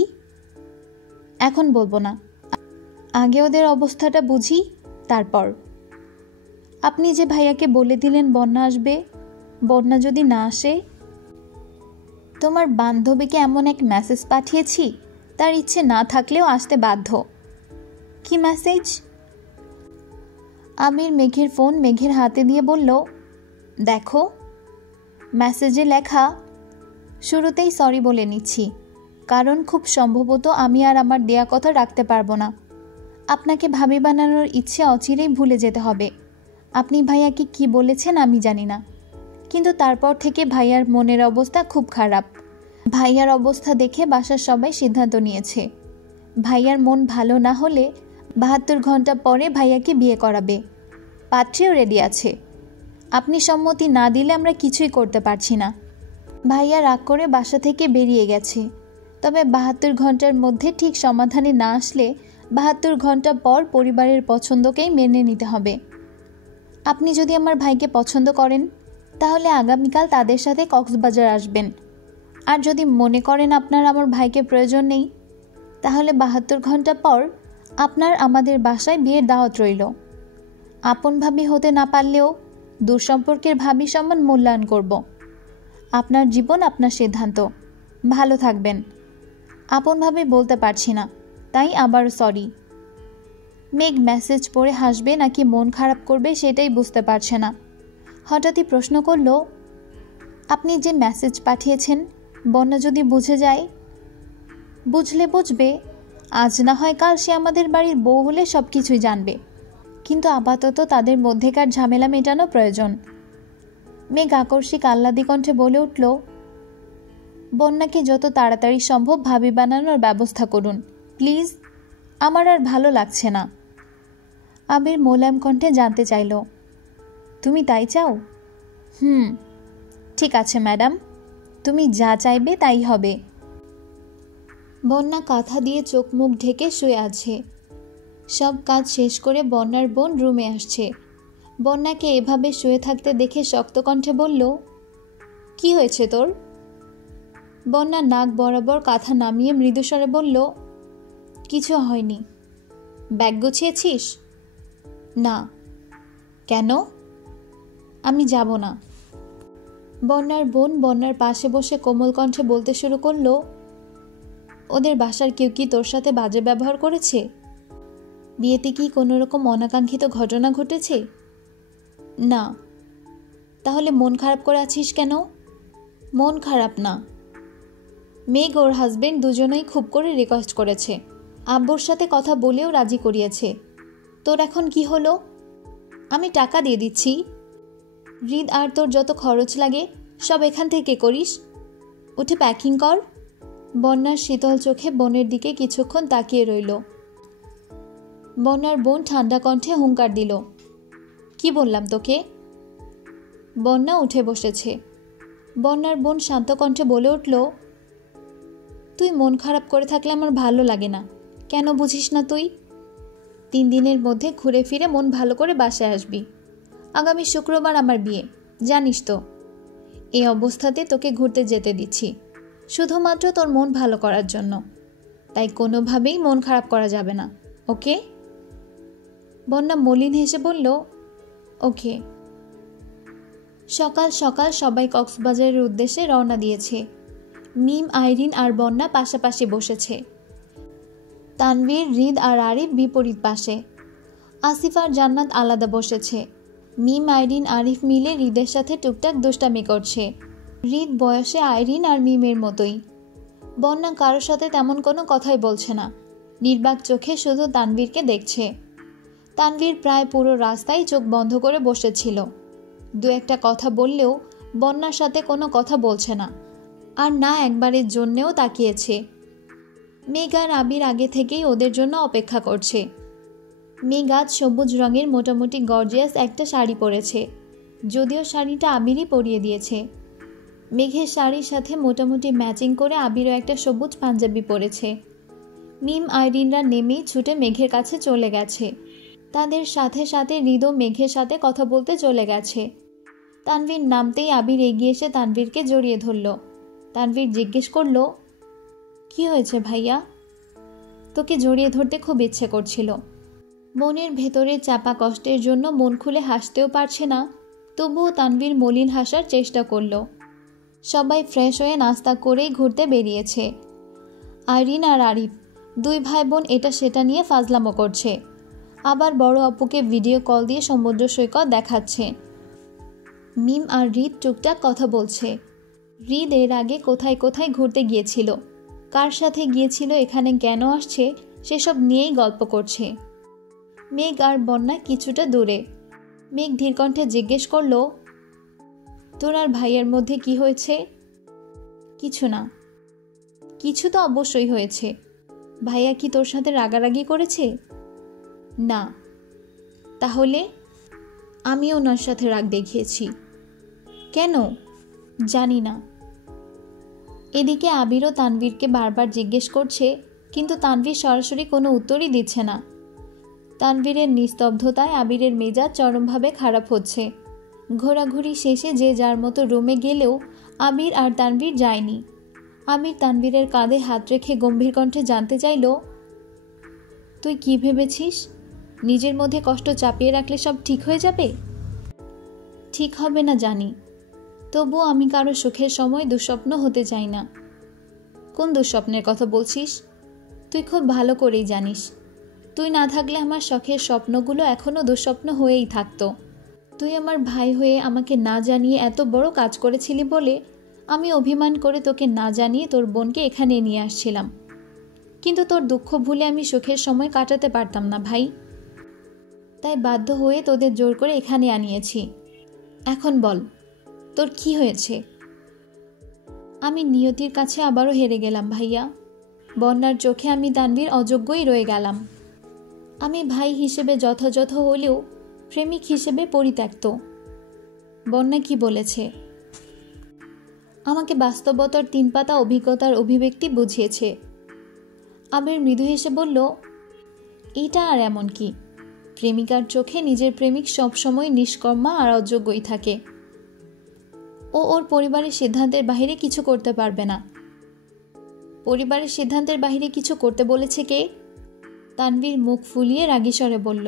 এখন বলবো না, আগে ওদের অবস্থাটা বুঝি, তারপর। আপনি যে ভাইয়াকে বলে দিলেন বন্যা আসবে, বন্যা যদি না আসে? তোমার বান্ধবীকে এমন এক মেসেজ পাঠিয়েছি, তার ইচ্ছে না থাকলেও আসতে বাধ্য। কি মেসেজ? আবির মেঘের ফোন মেঘের হাতে দিয়ে বলল, দেখো। মেসেজে লেখা, শুরুতেই সরি বলে নিচ্ছি, কারণ খুব সম্ভবত আমি আর আমার দেয়া কথা রাখতে পারবো না। আপনাকে ভাবি বানানোর ইচ্ছে অচিরেই ভুলে যেতে হবে। আপনি ভাইয়াকে কি বলেছেন আমি জানি না, কিন্তু তারপর থেকে ভাইয়ার মনের অবস্থা খুব খারাপ। ভাইয়ার অবস্থা দেখে বাসার সবাই সিদ্ধান্ত নিয়েছে, ভাইয়ার মন ভালো না হলে 72 ঘন্টা পরে ভাইয়াকে বিয়ে করাবে। পাত্রীও রেডি আছে। আপনি সম্মতি না দিলে আমরা কিছুই করতে পারছি না। ভাইয়া রাগ করে বাসা থেকে বেরিয়ে গেছে, তবে 72 ঘন্টার মধ্যে ঠিক সমাধানে না আসলে 72 ঘন্টা পর পরিবারের পছন্দকেই মেনে নিতে হবে। আপনি যদি আমার ভাইকে পছন্দ করেন তাহলে আগামীকাল তাদের সাথে কক্সবাজার আসবেন। আর যদি মনে করেন আপনার আমার ভাইকে প্রয়োজন নেই, তাহলে 72 ঘন্টা পর আপনার আমাদের বাসায় বিয়ের দাওয়াত রইল। আপন ভাবি হতে না পারলেও দূরসম্পর্কের ভাবি সমান মূল্যায়ন করব। আপনার জীবন, আপনার সিদ্ধান্ত। ভালো থাকবেন। আপন ভাবে বলতে পারছি না, তাই আবার সরি। মেঘ মেসেজ পড়ে হাসবে নাকি মন খারাপ করবে সেটাই বুঝতে পারছে না। হঠাৎই প্রশ্ন করল, আপনি যে মেসেজ পাঠিয়েছেন বন্যা যদি বুঝে যায়? বুঝলে বুঝবে, আজ না হয় কাল সে আমাদের বাড়ির বউ হলে সব কিছুই জানবে, কিন্তু আপাতত তাদের মধ্যেকার ঝামেলা মেটানো প্রয়োজন। মেঘ আকস্মিক আহ্লাদি কণ্ঠে বলে উঠল, বন্যাকে যত তাড়াতাড়ি সম্ভব ভাবি বানানোর ব্যবস্থা করুন প্লিজ, আমার আর ভালো লাগছে না। আবির মোলায়েম কণ্ঠে জানতে চাইল, তুমি তাই চাও? ঠিক আছে ম্যাডাম, তুমি যা চাইবে তাই হবে। বন্যা কাঁথা দিয়ে চোখ মুখ ঢেকে শুয়ে আছে। সব কাজ শেষ করে বন্যার বোন রুমে আসছে। বন্যাকে এভাবে শুয়ে থাকতে দেখে শক্ত কণ্ঠে বলল, কি হয়েছে তোর? বন্যা নাক বরাবর কাঁথা নামিয়ে মৃদুস্বরে বলল, কিছু হয়নি। ব্যাগ গুছিয়েছিস? না। কেন? আমি যাব না। বন্যার বোন বন্যার পাশে বসে কোমল কণ্ঠে বলতে শুরু করলো, ওদের বাসার কেউ কি তোর সাথে বাজে ব্যবহার করেছে? বিয়েতে কি কোনো রকম অনাকাঙ্ক্ষিত ঘটনা ঘটেছে? না, তাহলে মন খারাপ করে আছিস কেন? মন খারাপ না, মেঘ ওর হাজবেন্ড দুজনেই খুব করে রিকোয়েস্ট করেছে, আব্বুর সাথে কথা বলেও রাজি করিয়েছে। তোর এখন কি হলো? আমি টাকা দিয়ে দিচ্ছি। হৃদ আর তোর যত খরচ লাগে সব এখান থেকে করিস। উঠে প্যাকিং কর। বন্যার শীতল চোখে বোনের দিকে কিছুক্ষণ তাকিয়ে রইল। বন্যার বোন ঠান্ডা কণ্ঠে হুঙ্কার দিল, কি বললাম তোকে? বন্যা উঠে বসেছে। বন্যার বোন শান্ত কণ্ঠে বলে উঠল, তুই মন খারাপ করে থাকলে আমার ভালো লাগে না। কেন বুঝিস না তুই? 3 দিনের মধ্যে ঘুরে ফিরে মন ভালো করে বাসায় আসবি। আগামী শুক্রবার আমার বিয়ে, জানিস তো। এই অবস্থাতে তোকে ঘুরতে যেতে দিচ্ছি, শুধুমাত্র তোর মন ভালো করার জন্য। তাই কোনোভাবেই মন খারাপ করা যাবে না, ওকে? বন্যা মলিন হেসে বলল, ওকে। সকাল সকাল সবাই কক্সবাজারের উদ্দেশ্যে রওনা দিয়েছে। মিম, আইরিন আর বন্যা পাশাপাশি বসেছে। তানভীর, হৃদ আর আরিফ বিপরীত পাশে। আসিফ আর জান্নাত আলাদা বসেছে। মিম, আইরিন, আরিফ মিলে হৃদের সাথে টুকটাক দুষ্টামি করছে। হৃদ বয়সে আইরিন আর মিমের মতোই। বন্যা কারোর সাথে তেমন কোনো কথাই বলছে না, নির্বাক চোখে শুধু তানভীরকে দেখছে। তানভীর প্রায় পুরো রাস্তায় চোখ বন্ধ করে বসেছিল। 2-একটা কথা বললেও বন্যার সাথে কোনো কথা বলছে না, আর না একবারের জন্যেও তাকিয়েছে। মেঘ আর আবির আগে থেকেই ওদের জন্য অপেক্ষা করছে। মেঘ আজ সবুজ রঙের মোটামুটি গর্জিয়াস একটা শাড়ি পরেছে, যদিও শাড়িটা আবিরই পরিয়ে দিয়েছে। মেঘের শাড়ির সাথে মোটামুটি ম্যাচিং করে আবিরও একটা সবুজ পাঞ্জাবি পরেছে। মিম, আইরিনরা নেমেই ছুটে মেঘের কাছে চলে গেছে। তাদের সাথে সাথে হৃদও মেঘের সাথে কথা বলতে চলে গেছে। তানভীর নামতেই আবির এগিয়ে এসে তানভীরকে জড়িয়ে ধরল। তানভীর জিজ্ঞেস করল, কি হয়েছে ভাইয়া? তোকে জড়িয়ে ধরতে খুব ইচ্ছে করছিল। মনের ভেতরে চাপা কষ্টের জন্য মন খুলে হাসতেও পারছে না, তবুও তানভীর মলিন হাসার চেষ্টা করল। সবাই ফ্রেশ হয়ে নাস্তা করেই ঘুরতে বেরিয়েছে। আইরিন আর আরিফ 2 ভাই বোন এটা সেটা নিয়ে ফাজলামো করছে। আবার বড় আপুকে ভিডিও কল দিয়ে সমুদ্র সৈকত দেখাচ্ছে। মিম আর হৃদ টুকটাক কথা বলছে। হৃদ এর আগে কোথায় কোথায় ঘুরতে গিয়েছিল, কার সাথে গিয়েছিল, এখানে কেন আসছে, সেসব নিয়েই গল্প করছে। মেঘ আর বন্যা কিছুটা দূরে। মেঘ ধীরকণ্ঠে জিজ্ঞেস করল, তোর আর ভাইয়ের মধ্যে কি হয়েছে? কিছু না। কিছু তো অবশ্যই হয়েছে। ভাইয়া কি তোর সাথে রাগারাগি করেছে? না। তাহলে? আমি ওনার সাথে রাগ দেখিয়েছি। কেন? জানি না। এদিকে আবিরও তানভীরকে বারবার জিজ্ঞেস করছে, কিন্তু তানভীর সরাসরি কোনো উত্তরই দিচ্ছে না। তানভীরের নিস্তব্ধতায় আবিরের মেজাজ চরমভাবে খারাপ হচ্ছে। ঘোরাঘুরি শেষে যে যার মতো রুমে গেলেও আবির আর তানভীর যায়নি। আবির তানভীরের কাঁধে হাত রেখে গম্ভীর কণ্ঠে জানতে চাইল, তুই কি ভেবেছিস? নিজের মধ্যে কষ্ট চাপিয়ে রাখলে সব ঠিক হয়ে যাবে? ঠিক হবে না জানি, তবুও আমি কারো সুখের সময় দুঃস্বপ্ন হতে চাই না। কোন দুঃস্বপ্নের কথা বলছিস? তুই খুব ভালো করেই জানিস। তুই না থাকলে আমার শখের স্বপ্নগুলো এখনও দুঃস্বপ্ন হয়েই থাকতো। তুই আমার ভাই হয়ে আমাকে না জানিয়ে এত বড় কাজ করেছিলি বলে আমি অভিমান করে তোকে না জানিয়ে তোর বোনকে এখানে নিয়ে আসছিলাম। কিন্তু তোর দুঃখ ভুলে আমি সুখের সময় কাটাতে পারতাম না ভাই, তাই বাধ্য হয়ে তোদের জোর করে এখানে আনিয়েছি। এখন বল, তোর কি হয়েছে? আমি নিয়তির কাছে আবারও হেরে গেলাম ভাইয়া। বন্যার চোখে আমি তানভীর অযোগ্যই রয়ে গেলাম। আমি ভাই হিসেবে যথাযথ হলেও প্রেমিক হিসেবে পরিত্যক্ত। বন্যা কি বলেছে? আমাকে বাস্তবতার 3 পাতা অভিজ্ঞতার অভিব্যক্তি বুঝিয়েছে। আবির মৃদু হেসে বলল, এটা আর এমন কি? প্রেমিকার চোখে নিজের প্রেমিক সবসময় নিষ্কর্মা আর অযোগ্যই থাকে। ও ওর পরিবারের সিদ্ধান্তের বাইরে কিছু করতে পারবে না। পরিবারের সিদ্ধান্তের বাইরে কিছু করতে বলেছে কে? তানভীর মুখ ফুলিয়ে রাগী স্বরে বলল,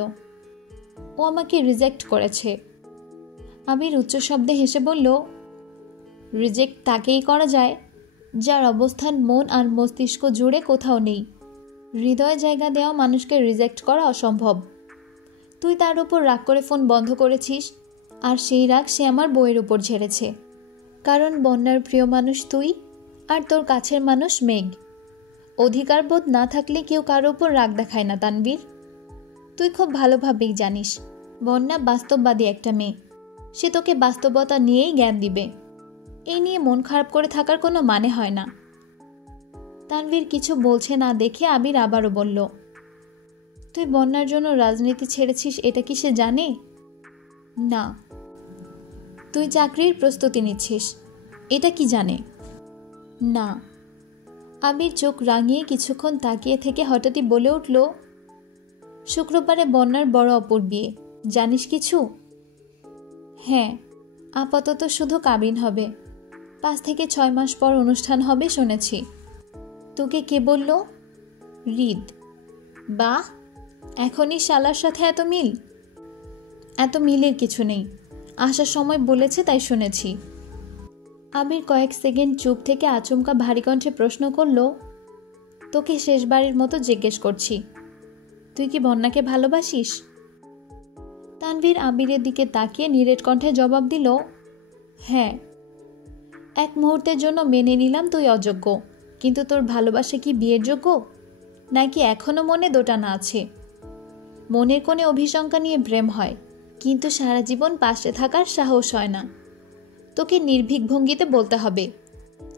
ও আমাকে রিজেক্ট করেছে। আবির উচ্চ শব্দে হেসে বলল, রিজেক্ট তাকেই করা যায় যার অবস্থান মন আর মস্তিষ্ক জুড়ে কোথাও নেই। হৃদয়ে জায়গা দেওয়া মানুষকে রিজেক্ট করা অসম্ভব। তুই তার উপর রাগ করে ফোন বন্ধ করেছিস, আর সেই রাগ সে আমার বউয়ের উপর ঝেড়েছে, কারণ বন্যার প্রিয় মানুষ তুই আর তোর কাছের মানুষ মেঘ। অধিকারবোধ না থাকলে কেউ কারো উপর রাগ দেখায় না তানভীর। তুই খুব ভালোভাবেই জানিস বন্যা বাস্তববাদী একটা মেয়ে, সে তোকে বাস্তবতা নিয়েই জ্ঞান দিবে। এই নিয়ে মন খারাপ করে থাকার কোনো মানে হয় না। তানভীর কিছু বলছে না দেখে আবির আবারও বলল, তুই বন্যার জন্য রাজনীতি ছেড়েছিস এটা কি সে জানে? না। তুই চাকরির প্রস্তুতি নিচ্ছিস এটা কি জানে? না। আবির চোখ রাঙিয়ে কিছুক্ষণ তাকিয়ে থেকে হঠাৎই বলে উঠল, শুক্রবারে বন্যার বড় অপুর বিয়ে, জানিস কিছু? হ্যাঁ, আপাতত শুধু কাবিন হবে, 5 থেকে 6 মাস পর অনুষ্ঠান হবে শুনেছি। তোকে কে বলল? হৃদ। বাহ, এখনই শালার সাথে এত মিল? এত মিলের কিছু নেই, আসার সময় বলেছে তাই শুনেছি। আবির কয়েক সেকেন্ড চুপ থেকে আচমকা ভারী কণ্ঠে প্রশ্ন করল, তোকে শেষবারের মতো জিজ্ঞেস করছি, তুই কি বন্যাকে ভালোবাসিস? তানভীর আবিরের দিকে তাকিয়ে নিরেট কণ্ঠে জবাব দিল, হ্যাঁ। এক মুহূর্তের জন্য মেনে নিলাম তুই অযোগ্য, কিন্তু তোর ভালোবাসা কি বিয়ের যোগ্য, নাকি এখনো মনে দোটানা আছে? মনের কোণে অভিশঙ্কা নিয়ে প্রেম হয়, কিন্তু সারা জীবন পাশে থাকার সাহস হয় না। তোকে নির্ভীক ভঙ্গিতে বলতে হবে,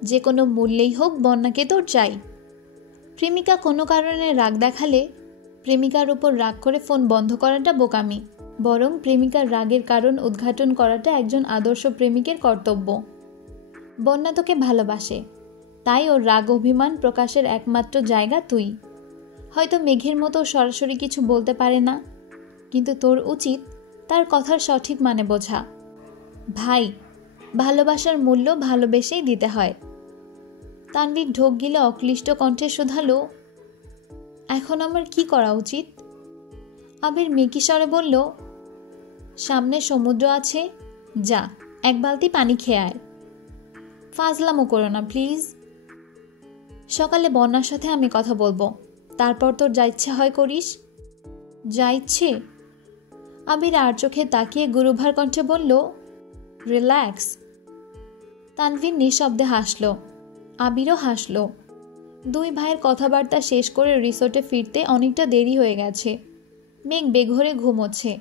যে কোনো মূল্যেই হোক বন্যাকে তোর চাই। প্রেমিকা কোনো কারণে রাগ দেখালে প্রেমিকার উপর রাগ করে ফোন বন্ধ করাটা বোকামি, বরং প্রেমিকার রাগের কারণ উদ্ঘাটন করাটা একজন আদর্শ প্রেমিকের কর্তব্য। বন্যা তোকে ভালোবাসে, তাই ওর রাগ অভিমান প্রকাশের একমাত্র জায়গা তুই। হয়তো মেঘের মতো সরাসরি কিছু বলতে পারে না, কিন্তু তোর উচিত তার কথার সঠিক মানে বোঝা। ভাই, ভালোবাসার মূল্য ভালোবেসেই দিতে হয়। তানভীর ঢোক গিলে অক্লিষ্ট কণ্ঠে শোধালো, এখন আমার কি করা উচিত? আবির মেকি স্বরে বলল, সামনে সমুদ্র আছে, যা 1 বালতি পানি খেয়ে আয়। ফাজলামো করো না প্লিজ। সকালে বন্যার সাথে আমি কথা বলবো, তারপর তোর যা ইচ্ছে হয় করিস। যা ইচ্ছে? আবির আর চোখে তাকিয়ে গুরুভার কণ্ঠে বলল, রিল্যাক্স। তানভীর নিঃশব্দে হাসল, আবিরও হাসল। 2 ভাইয়ের কথাবার্তা শেষ করে রিসোর্টে ফিরতে অনেকটা দেরি হয়ে গেছে। মেঘ বেঘরে ঘুমোচ্ছে।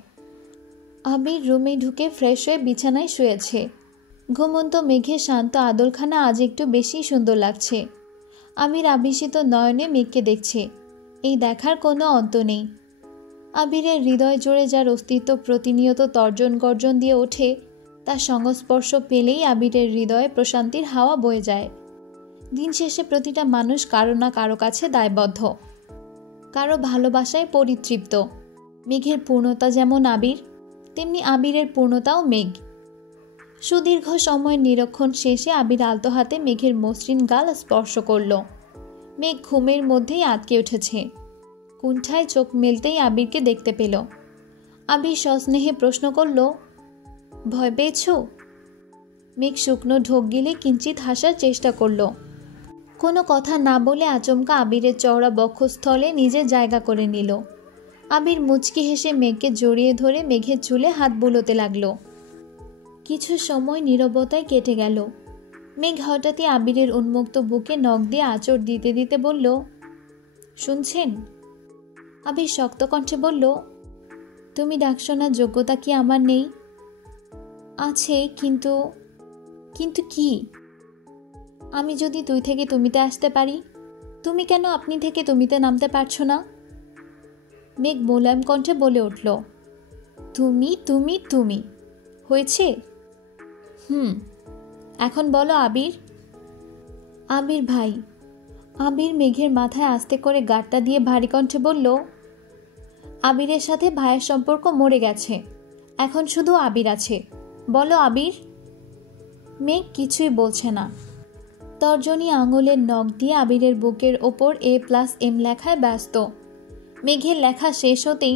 আবির রুমে ঢুকে ফ্রেশ হয়ে বিছানায় শুয়েছে। ঘুমন্ত মেঘের শান্ত আদরখানা আজ একটু বেশি সুন্দর লাগছে। আবির আবিষিত নয়নে মেঘকে দেখছে, এই দেখার কোনো অন্ত নেই। আবিরের হৃদয় জোড়ে যার অস্তিত্ব প্রতিনিয়ত তর্জন গর্জন দিয়ে ওঠে, তার সংস্পর্শ পেলেই আবিরের হৃদয়ে প্রশান্তির হাওয়া বয়ে যায়। দিন শেষে প্রতিটা মানুষ কারো না কারো কাছে দায়বদ্ধ, কারো ভালোবাসায় পরিতৃপ্ত। মেঘের পূর্ণতা যেমন আবির, তেমনি আবিরের পূর্ণতাও মেঘ। সুদীর্ঘ সময় নিরীক্ষণ শেষে আবির আলতো হাতে মেঘের মসৃণ গাল স্পর্শ করল। মেঘ ঘুমের মধ্যেই আটকে উঠেছে। কুণ্ঠায় চোখ মেলতেই আবিরকে দেখতে পেল। আবির সস্নেহে প্রশ্ন করল, ভয় পেয়েছ? মেঘ শুকনো ঢোক গিলে কিঞ্চিত হাসার চেষ্টা করল। কোনো কথা না বলে আচমকা আবিরের চওড়া বক্ষস্থলে নিজের জায়গা করে নিল। আবির মুচকি হেসে মেঘকে জড়িয়ে ধরে মেঘের চুলে হাত বুলোতে লাগল। কিছু সময় নীরবতায় কেটে গেল। মেঘ হঠাৎই আবিরের উন্মুক্ত বুকে নখ দিয়ে আঁচড় দিতে দিতে বলল, শুনছেন? আবির শক্ত কণ্ঠে বলল, তুমি ডাক শোনার যোগ্যতা কি আমার নেই? আছে, কিন্তু কিন্তু কি? আমি যদি তুই থেকে তুমিতে আসতে পারি, তুমি কেন আপনি থেকে তুমিতে নামতে পারছো না? মেঘ মোলায়েম কণ্ঠে বলে উঠল, তুমি তুমি তুমি হয়েছে? এখন বলো আবির। আবির ভাই। আবির মেঘের মাথায় আস্তে করে গাঁটটা দিয়ে ভারী কণ্ঠে বলল, আবিরের সাথে ভাইয়ের সম্পর্ক মরে গেছে, এখন শুধু আবির আছে, বলো আবির। মেঘ কিছুই বলছে না। তর্জনী আঙুলের নখ দিয়ে আবিরের বুকের ওপর A+M লেখায় ব্যস্ত। মেঘের লেখা শেষ হতেই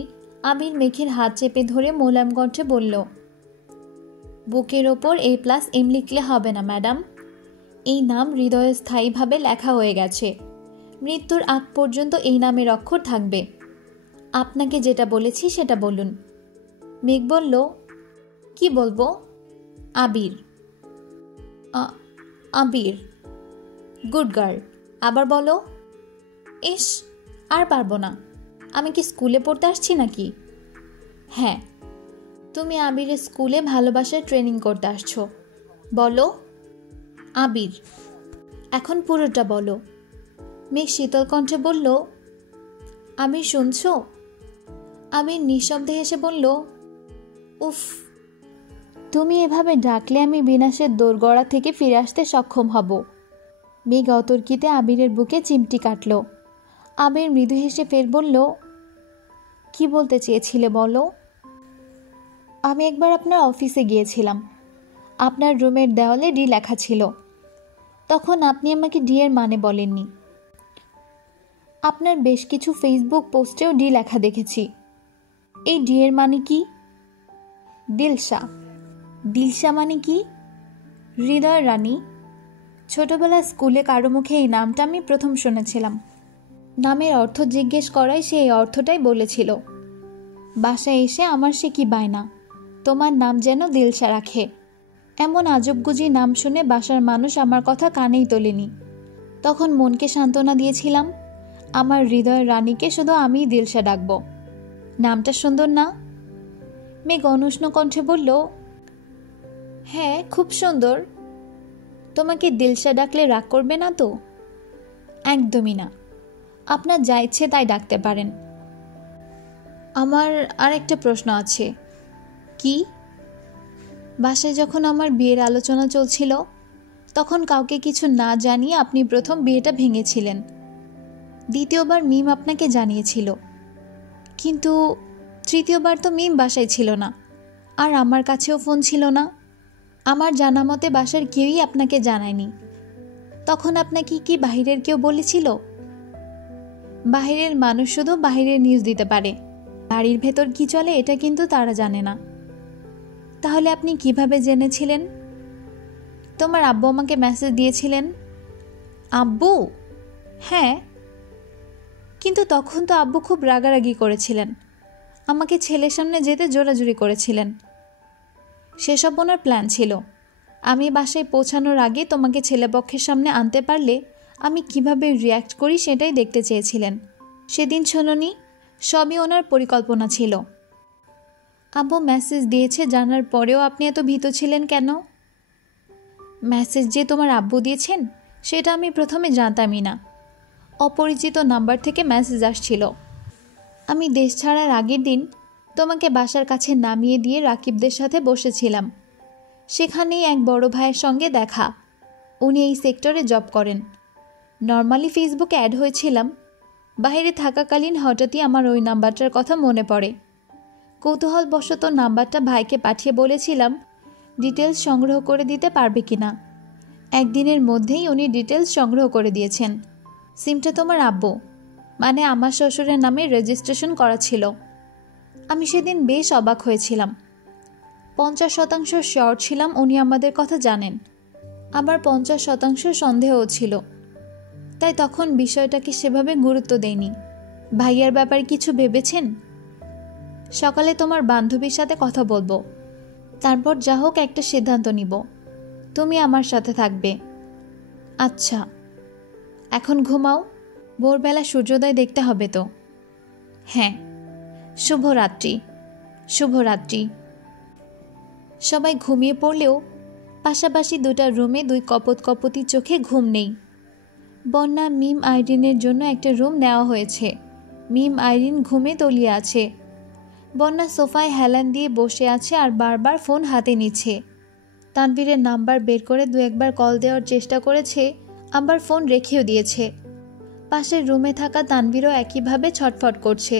আবির মেঘের হাত চেপে ধরে মোলায়েম কণ্ঠে বলল, বুকের ওপর A+M লিখলে হবে না ম্যাডাম, এই নাম হৃদয়ে স্থায়ীভাবে লেখা হয়ে গেছে। মৃত্যুর আগ পর্যন্ত এই নামের অক্ষর থাকবে। আপনাকে যেটা বলেছি সেটা বলুন। মেঘ বলল, কি বলবো? আবির। আবির। Good girl. আবার বলো। ইস, আর পারবো না। আমি কি স্কুলে পড়তে আসছি নাকি? হ্যাঁ, তুমি আবিরের স্কুলে ভালোবাসার ট্রেনিং করতে আসছো। বলো। আবির। এখন পুরোটা বলো। মেঘ শীতল কণ্ঠে বলল, আবির শুনছো? আবির নিঃশব্দে হেসে বলল, উফ, তুমি এভাবে ডাকলে আমি বিনাশের দোরগড়া থেকে ফিরে আসতে সক্ষম হব। মেঘ অতর্কিতে আবিরের বুকে চিমটি কাটল। আবির মৃদু হেসে ফের বলল, কি বলতে চেয়েছিলে বলো? আমি একবার আপনার অফিসে গিয়েছিলাম। আপনার রুমের দেওয়ালে ডি লেখা ছিল। তখন আপনি আমাকে ডি এর মানে বলেননি। আপনার বেশ কিছু ফেসবুক পোস্টেও ডি লেখা দেখেছি। এই ডি এর মানে কি? দিলশা। দিলশা মানে কি? হৃদয় রানী। ছোটবেলায় স্কুলে কারো মুখে এই নামটা আমি প্রথম শুনেছিলাম। নামের অর্থ জিজ্ঞেস করায় সে এই অর্থটাই বলেছিল। বাসায় এসে আমার সে কি বায়না, তোমার নাম যেন দিলশা রাখে। এমন আজবগুজি নাম শুনে বাসার মানুষ আমার কথা কানেই তোলেনি। তখন মনকে সান্ত্বনা দিয়েছিলাম, আমার হৃদয়ের রানীকে শুধু আমিই দিলশা ডাকব। নামটা সুন্দর না? মেঘ অনুষ্ণ কণ্ঠে বলল, হ্যাঁ, খুব সুন্দর। তোমাকে দিলশা ডাকলে রাগ করবে না তো? একদমই না। আপনার যা ইচ্ছে তাই ডাকতে পারেন। আমার আর একটা প্রশ্ন আছে। কি? বাসায় যখন আমার বিয়ের আলোচনা চলছিল, তখন কাউকে কিছু না জানিয়ে আপনি প্রথম বিয়েটা ভেঙেছিলেন। দ্বিতীয়বার মিম আপনাকে জানিয়েছিল, কিন্তু তৃতীয়বার তো মিম বাসায় ছিল না, আর আমার কাছেও ফোন ছিল না। আমার জানা মতে বাসার কেউই আপনাকে জানায়নি। তখন আপনাকে কি বাহিরের কেউ বলেছিল? বাহিরের মানুষ শুধু বাহিরের নিউজ দিতে পারে, বাড়ির ভেতর কি চলে এটা কিন্তু তারা জানে না। তাহলে আপনি কিভাবে জেনেছিলেন? তোমার আব্বু আমাকে মেসেজ দিয়েছিলেন। আব্বু? হ্যাঁ, কিন্তু তখন তো আব্বু খুব রাগারাগি করেছিলেন, আমাকে ছেলের সামনে যেতে জোরাজুরি করেছিলেন। সেসব ওনার প্ল্যান ছিল। আমি বাসায় পৌঁছানোর আগে তোমাকে ছেলেপক্ষের সামনে আনতে পারলে আমি কিভাবে রিয়্যাক্ট করি সেটাই দেখতে চেয়েছিলেন। সেদিন শোনোনি, সবই ওনার পরিকল্পনা ছিল। আব্বু মেসেজ দিয়েছে জানার পরেও আপনি এত ভীত ছিলেন কেন? মেসেজ যে তোমার আব্বু দিয়েছেন সেটা আমি প্রথমে জানতামই না। অপরিচিত নাম্বার থেকে মেসেজ আসছিল। আমি দেশ ছাড়ার আগের দিন তোমাকে বাসার কাছে নামিয়ে দিয়ে রাকিবদের সাথে বসেছিলাম। সেখানেই এক বড় ভাইয়ের সঙ্গে দেখা। উনি এই সেক্টরে জব করেন। নর্মালি ফেসবুকে অ্যাড হয়েছিলাম। বাইরে থাকাকালীন হঠাৎই আমার ওই নাম্বারটার কথা মনে পড়ে। কৌতূহলবশত নাম্বারটা ভাইকে পাঠিয়ে বলেছিলাম ডিটেলস সংগ্রহ করে দিতে পারবে কিনা। একদিনের মধ্যেই উনি ডিটেলস সংগ্রহ করে দিয়েছেন। সিমটা তোমার আব্বু, মানে আমার শ্বশুরের নামে রেজিস্ট্রেশন করা ছিল। আমি সেদিন বেশ অবাক হয়েছিলাম। 50% শিওর ছিলাম উনি আমাদের কথা জানেন, আবার 50% সন্দেহও ছিল। তাই তখন বিষয়টাকে সেভাবে গুরুত্ব দেইনি। ভাইয়ার ব্যাপারে কিছু ভেবেছেন? সকালে তোমার বান্ধবীর সাথে কথা বলবো, তারপর যা হোক একটা সিদ্ধান্ত নিব। তুমি আমার সাথে থাকবে। আচ্ছা, এখন ঘুমাও, ভোরবেলা সূর্যোদয় দেখতে হবে তো। হ্যাঁ, শুভরাত্রি। শুভরাত্রি। সবাই ঘুমিয়ে পড়লেও পাশাপাশি দুটা রুমে দুই কপতি চোখে ঘুম নেই। বন্যা, মিম, আইরিনের জন্য একটা রুম নেওয়া হয়েছে। মিম, আইরিন ঘুমে তলিয়ে আছে। বন্যা সোফায় হেলান দিয়ে বসে আছে আর বারবার ফোন হাতে নিচ্ছে। তানভীরের নাম্বার বের করে দু একবার কল দেওয়ার চেষ্টা করেছে, আবার ফোন রেখেও দিয়েছে। পাশের রুমে থাকা তানভীরও একইভাবে ছটফট করছে।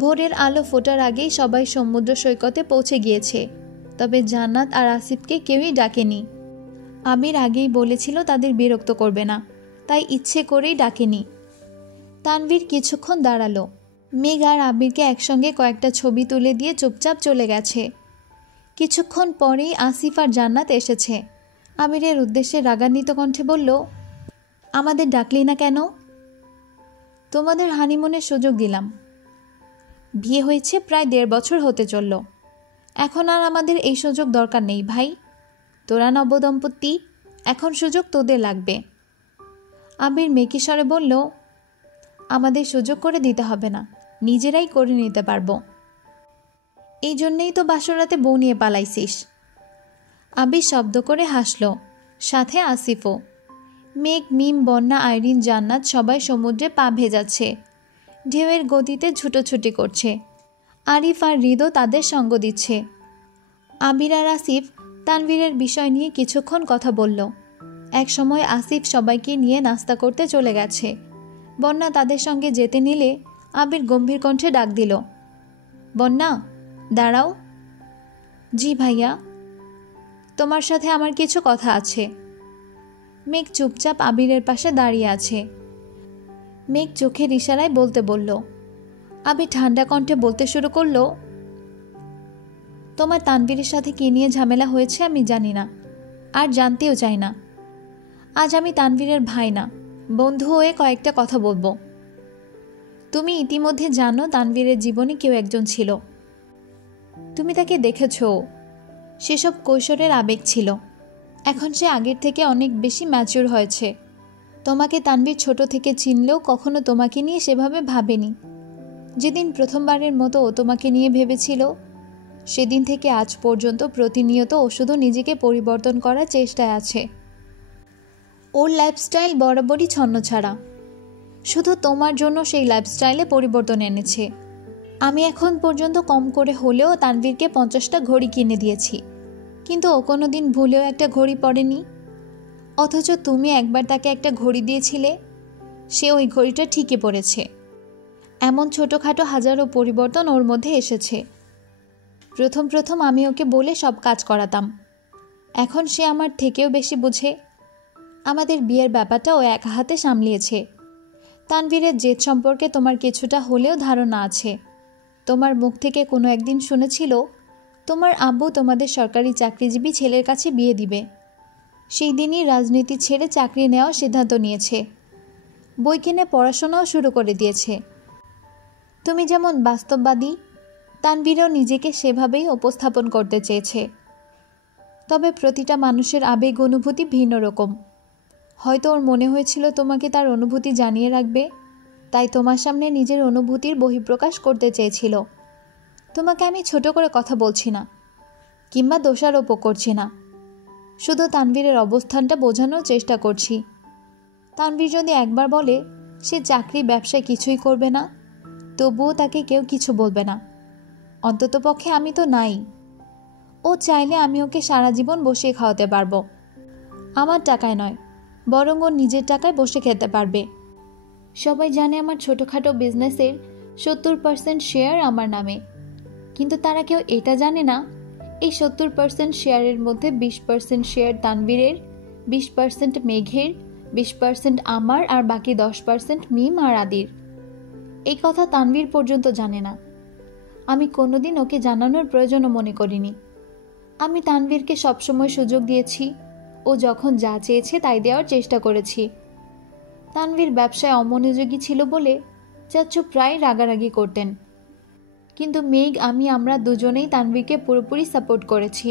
ভোরের আলো ফোটার আগেই সবাই সমুদ্র সৈকতে পৌঁছে গিয়েছে, তবে জান্নাত আর আসিফকে কেউই ডাকেনি। আবির আগেই বলেছিল তাদের বিরক্ত করবে না, তাই ইচ্ছে করেই ডাকেনি। তানভীর কিছুক্ষণ দাঁড়ালো। মেঘ আর আবিরকে একসঙ্গে কয়েকটা ছবি তুলে দিয়ে চুপচাপ চলে গেছে। কিছুক্ষণ পরেই আসিফ আর জান্নাত এসেছে। আবিরের উদ্দেশ্যে রাগান্বিত কণ্ঠে বলল, আমাদের ডাকলি না কেন? তোমাদের হানিমুনের সুযোগ দিলাম। বিয়ে হয়েছে প্রায় 1.5 বছর হতে চলল। এখন আর আমাদের এই সুযোগ দরকার নেই ভাই। তোরা নবদম্পতি, এখন সুযোগ তোদের লাগবে। আবির মেকি স্বরে বলল, আমাদের সুযোগ করে দিতে হবে না, নিজেরাই করে নিতে পারবো। এই জন্যেই তো বাসরাতে বউ নিয়ে পালাইছিস। আবির শব্দ করে হাসল, সাথে আসিফও। মেঘ, মিম, বন্যা, আইরিন, জান্নাত সবাই সমুদ্রে পা ভেজাচ্ছে, ঢেউয়ের গতিতে ছুটোছুটি করছে। আরিফ আর হৃদও তাদের সঙ্গ দিচ্ছে। আবির আর আসিফ তানভীরের বিষয় নিয়ে কিছুক্ষণ কথা বলল। এক সময় আসিফ সবাইকে নিয়ে নাস্তা করতে চলে গেছে। বন্যা তাদের সঙ্গে যেতে নিলে আবির গম্ভীর কণ্ঠে ডাক দিল, বন্যা দাঁড়াও। জি ভাইয়া। তোমার সাথে আমার কিছু কথা আছে। মেঘ চুপচাপ আবিরের পাশে দাঁড়িয়ে আছে। মেঘ চোখের ইশারায় বলতে বলল। আবির ঠান্ডা কণ্ঠে বলতে শুরু করলো, তোমার তানভীরের সাথে কী নিয়ে ঝামেলা হয়েছে আমি জানি না, আর জানতেও চাই না। আজ আমি তানভীরের ভাই না, বন্ধু হয়ে কয়েকটা কথা বলবো। তুমি ইতিমধ্যে জানো তানভীরের জীবনে কেউ একজন ছিল। তুমি তাকে দেখেছ, সেসব কৈশোরের আবেগ ছিল। এখন সে আগের থেকে অনেক বেশি ম্যাচিউর হয়েছে। তোমাকে তানভীর ছোট থেকে চিনলেও কখনো তোমাকে নিয়ে সেভাবে ভাবেনি। যেদিন প্রথমবারের মতো ও তোমাকে নিয়ে ভেবেছিল, সেদিন থেকে আজ পর্যন্ত প্রতিনিয়ত ও শুধু নিজেকে পরিবর্তন করার চেষ্টায় আছে। ওর লাইফস্টাইল বরাবরই ছন্নছাড়া, শুধু তোমার জন্য সেই লাইফস্টাইলে পরিবর্তন এনেছে। আমি এখন পর্যন্ত কম করে হলেও তানভীরকে 50টা ঘড়ি কিনে দিয়েছি, কিন্তু ও কোনো দিন ভুলেও একটা ঘড়ি পরেনি। অথচ তুমি একবার তাকে একটা ঘড়ি দিয়েছিলে, সে ওই ঘড়িটা ঠিকই পড়েছে। এমন ছোটোখাটো হাজারো পরিবর্তন ওর মধ্যে এসেছে। প্রথম প্রথম আমি ওকে বলে সব কাজ করাতাম, এখন সে আমার থেকেও বেশি বোঝে। আমাদের বিয়ের ব্যাপারটা ও এক হাতে সামলিয়েছে। তানভীরের জেদ সম্পর্কে তোমার কিছুটা হলেও ধারণা আছে। তোমার মুখ থেকে কোনো একদিন শুনেছিল তোমার আব্বু তোমাদের সরকারি চাকরিজীবী ছেলের কাছে বিয়ে দিবে। সেই দিনই রাজনীতি ছেড়ে চাকরি নেওয়ার সিদ্ধান্ত নিয়েছে। বই কিনে পড়াশোনাও শুরু করে দিয়েছে। তুমি যেমন বাস্তববাদী, তানভীরও নিজেকে সেভাবেই উপস্থাপন করতে চেয়েছে। তবে প্রতিটা মানুষের আবেগ অনুভূতি ভিন্ন রকম। হয়তো ওর মনে হয়েছিল তোমাকে তার অনুভূতি জানিয়ে রাখবে, তাই তোমার সামনে নিজের অনুভূতির বহিঃপ্রকাশ করতে চেয়েছিল। তোমাকে আমি ছোট করে কথা বলছি না, কিংবা দোষারোপ করছি না, শুধু তানভীরের অবস্থানটা বোঝানোর চেষ্টা করছি। তানভীর যদি একবার বলে সে চাকরি ব্যবসায় কিছুই করবে না, তবুও তাকে কেউ কিছু বলবে না। অন্ততপক্ষে আমি তো নাই। ও চাইলে আমি ওকে সারা জীবন বসিয়ে খাওয়াতে পারবো। আমার টাকায় নয়, বরং ও নিজের টাকায় বসে খেতে পারবে। সবাই জানে আমার ছোটোখাটো বিজনেসের 70% শেয়ার আমার নামে, কিন্তু তারা কেউ এটা জানে না এই 70% শেয়ারের মধ্যে 20% শেয়ার তানভীরের, 20% মেঘের, 20% আমার, আর বাকি 10% মিম আর আদির। এই কথা তানভীর পর্যন্ত জানে না। আমি কোনোদিন ওকে জানানোর প্রয়োজনও মনে করিনি। আমি তানভীরকে সবসময় সুযোগ দিয়েছি, ও যখন যা চেয়েছে তাই দেওয়ার চেষ্টা করেছি। তানভীর ব্যবসায় অমনোযোগী ছিল বলে চাচ্চু প্রায় রাগারাগি করতেন, কিন্তু মেঘ, আমরা দুজনেই তানভীরকে পুরোপুরি সাপোর্ট করেছি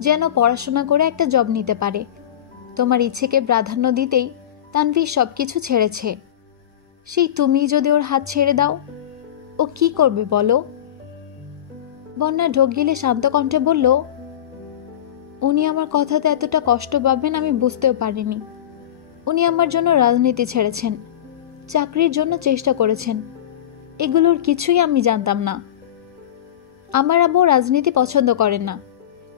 যেন পড়াশোনা করে একটা জব নিতে পারে। তোমার ইচ্ছেকে প্রাধান্য দিতেই তানভীর সব কিছু ছেড়েছে। সেই তুমি যদি ওর হাত ছেড়ে দাও, ও কি করবে বলো? বন্যা ঢোক গিলে শান্ত কণ্ঠে বলল, উনি আমার কথাতে এতটা কষ্ট পাবেন আমি বুঝতেও পারিনি। উনি আমার জন্য রাজনীতি ছেড়েছেন, চাকরির জন্য চেষ্টা করেছেন, এগুলোর কিছুই আমি জানতাম না। আমার আব্বু রাজনীতি পছন্দ করেন না,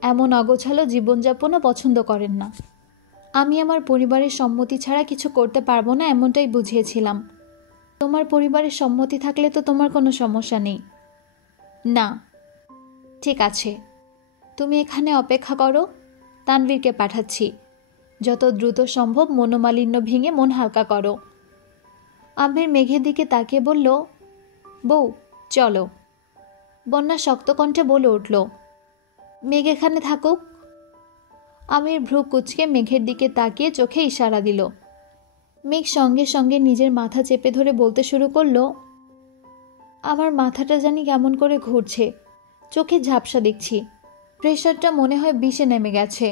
এমন অগোছালো জীবনযাপনও পছন্দ করেন না। আমি আমার পরিবারের সম্মতি ছাড়া কিছু করতে পারবো না এমনটাই বুঝিয়েছিলাম। তোমার পরিবারের সম্মতি থাকলে তো তোমার কোনো সমস্যা নেই। না, ঠিক আছে, তুমি এখানে অপেক্ষা করো, তানভীরকে পাঠাচ্ছি। যত দ্রুত সম্ভব মনোমালিন্য ভেঙে মন হালকা করো। আবির মেঘের দিকে তাকিয়ে বলল, বউ চলো। বন্যা শক্ত কণ্ঠে বলে উঠল, মেঘ এখানে থাকুক। আমির ভ্রু কুচকে মেঘের দিকে তাকিয়ে চোখে ইশারা দিল। মেঘ সঙ্গে সঙ্গে নিজের মাথা চেপে ধরে বলতে শুরু করলো, আমার মাথাটা জানি কেমন করে ঘুরছে, চোখে ঝাপসা দেখছি, প্রেশারটা মনে হয় 20-এ নেমে গেছে।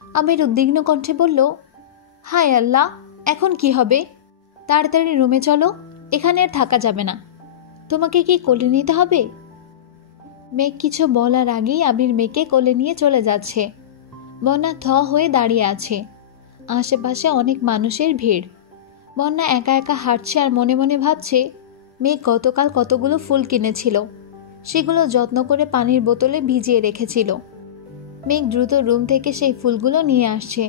আবির উদ্বিগ্ন কণ্ঠে বলল, হায় আল্লাহ, এখন কি হবে? তাড়াতাড়ি রুমে চলো, এখানে আর থাকা যাবে না। তোমাকে কি কোলে নিতে হবে? মেঘ কিছু বলার আগেই আবির মেয়েকে কোলে নিয়ে চলে যাচ্ছে। বন্যা থ হয়ে দাঁড়িয়ে আছে। আশেপাশে অনেক মানুষের ভিড়। বন্যা একা একা হাঁটছে আর মনে মনে ভাবছে, মেঘ গতকাল কতগুলো ফুল কিনেছিল, সেগুলো যত্ন করে পানির বোতলে ভিজিয়ে রেখেছিল। মেঘ দ্রুত রুম থেকে সেই ফুলগুলো নিয়ে আসছে।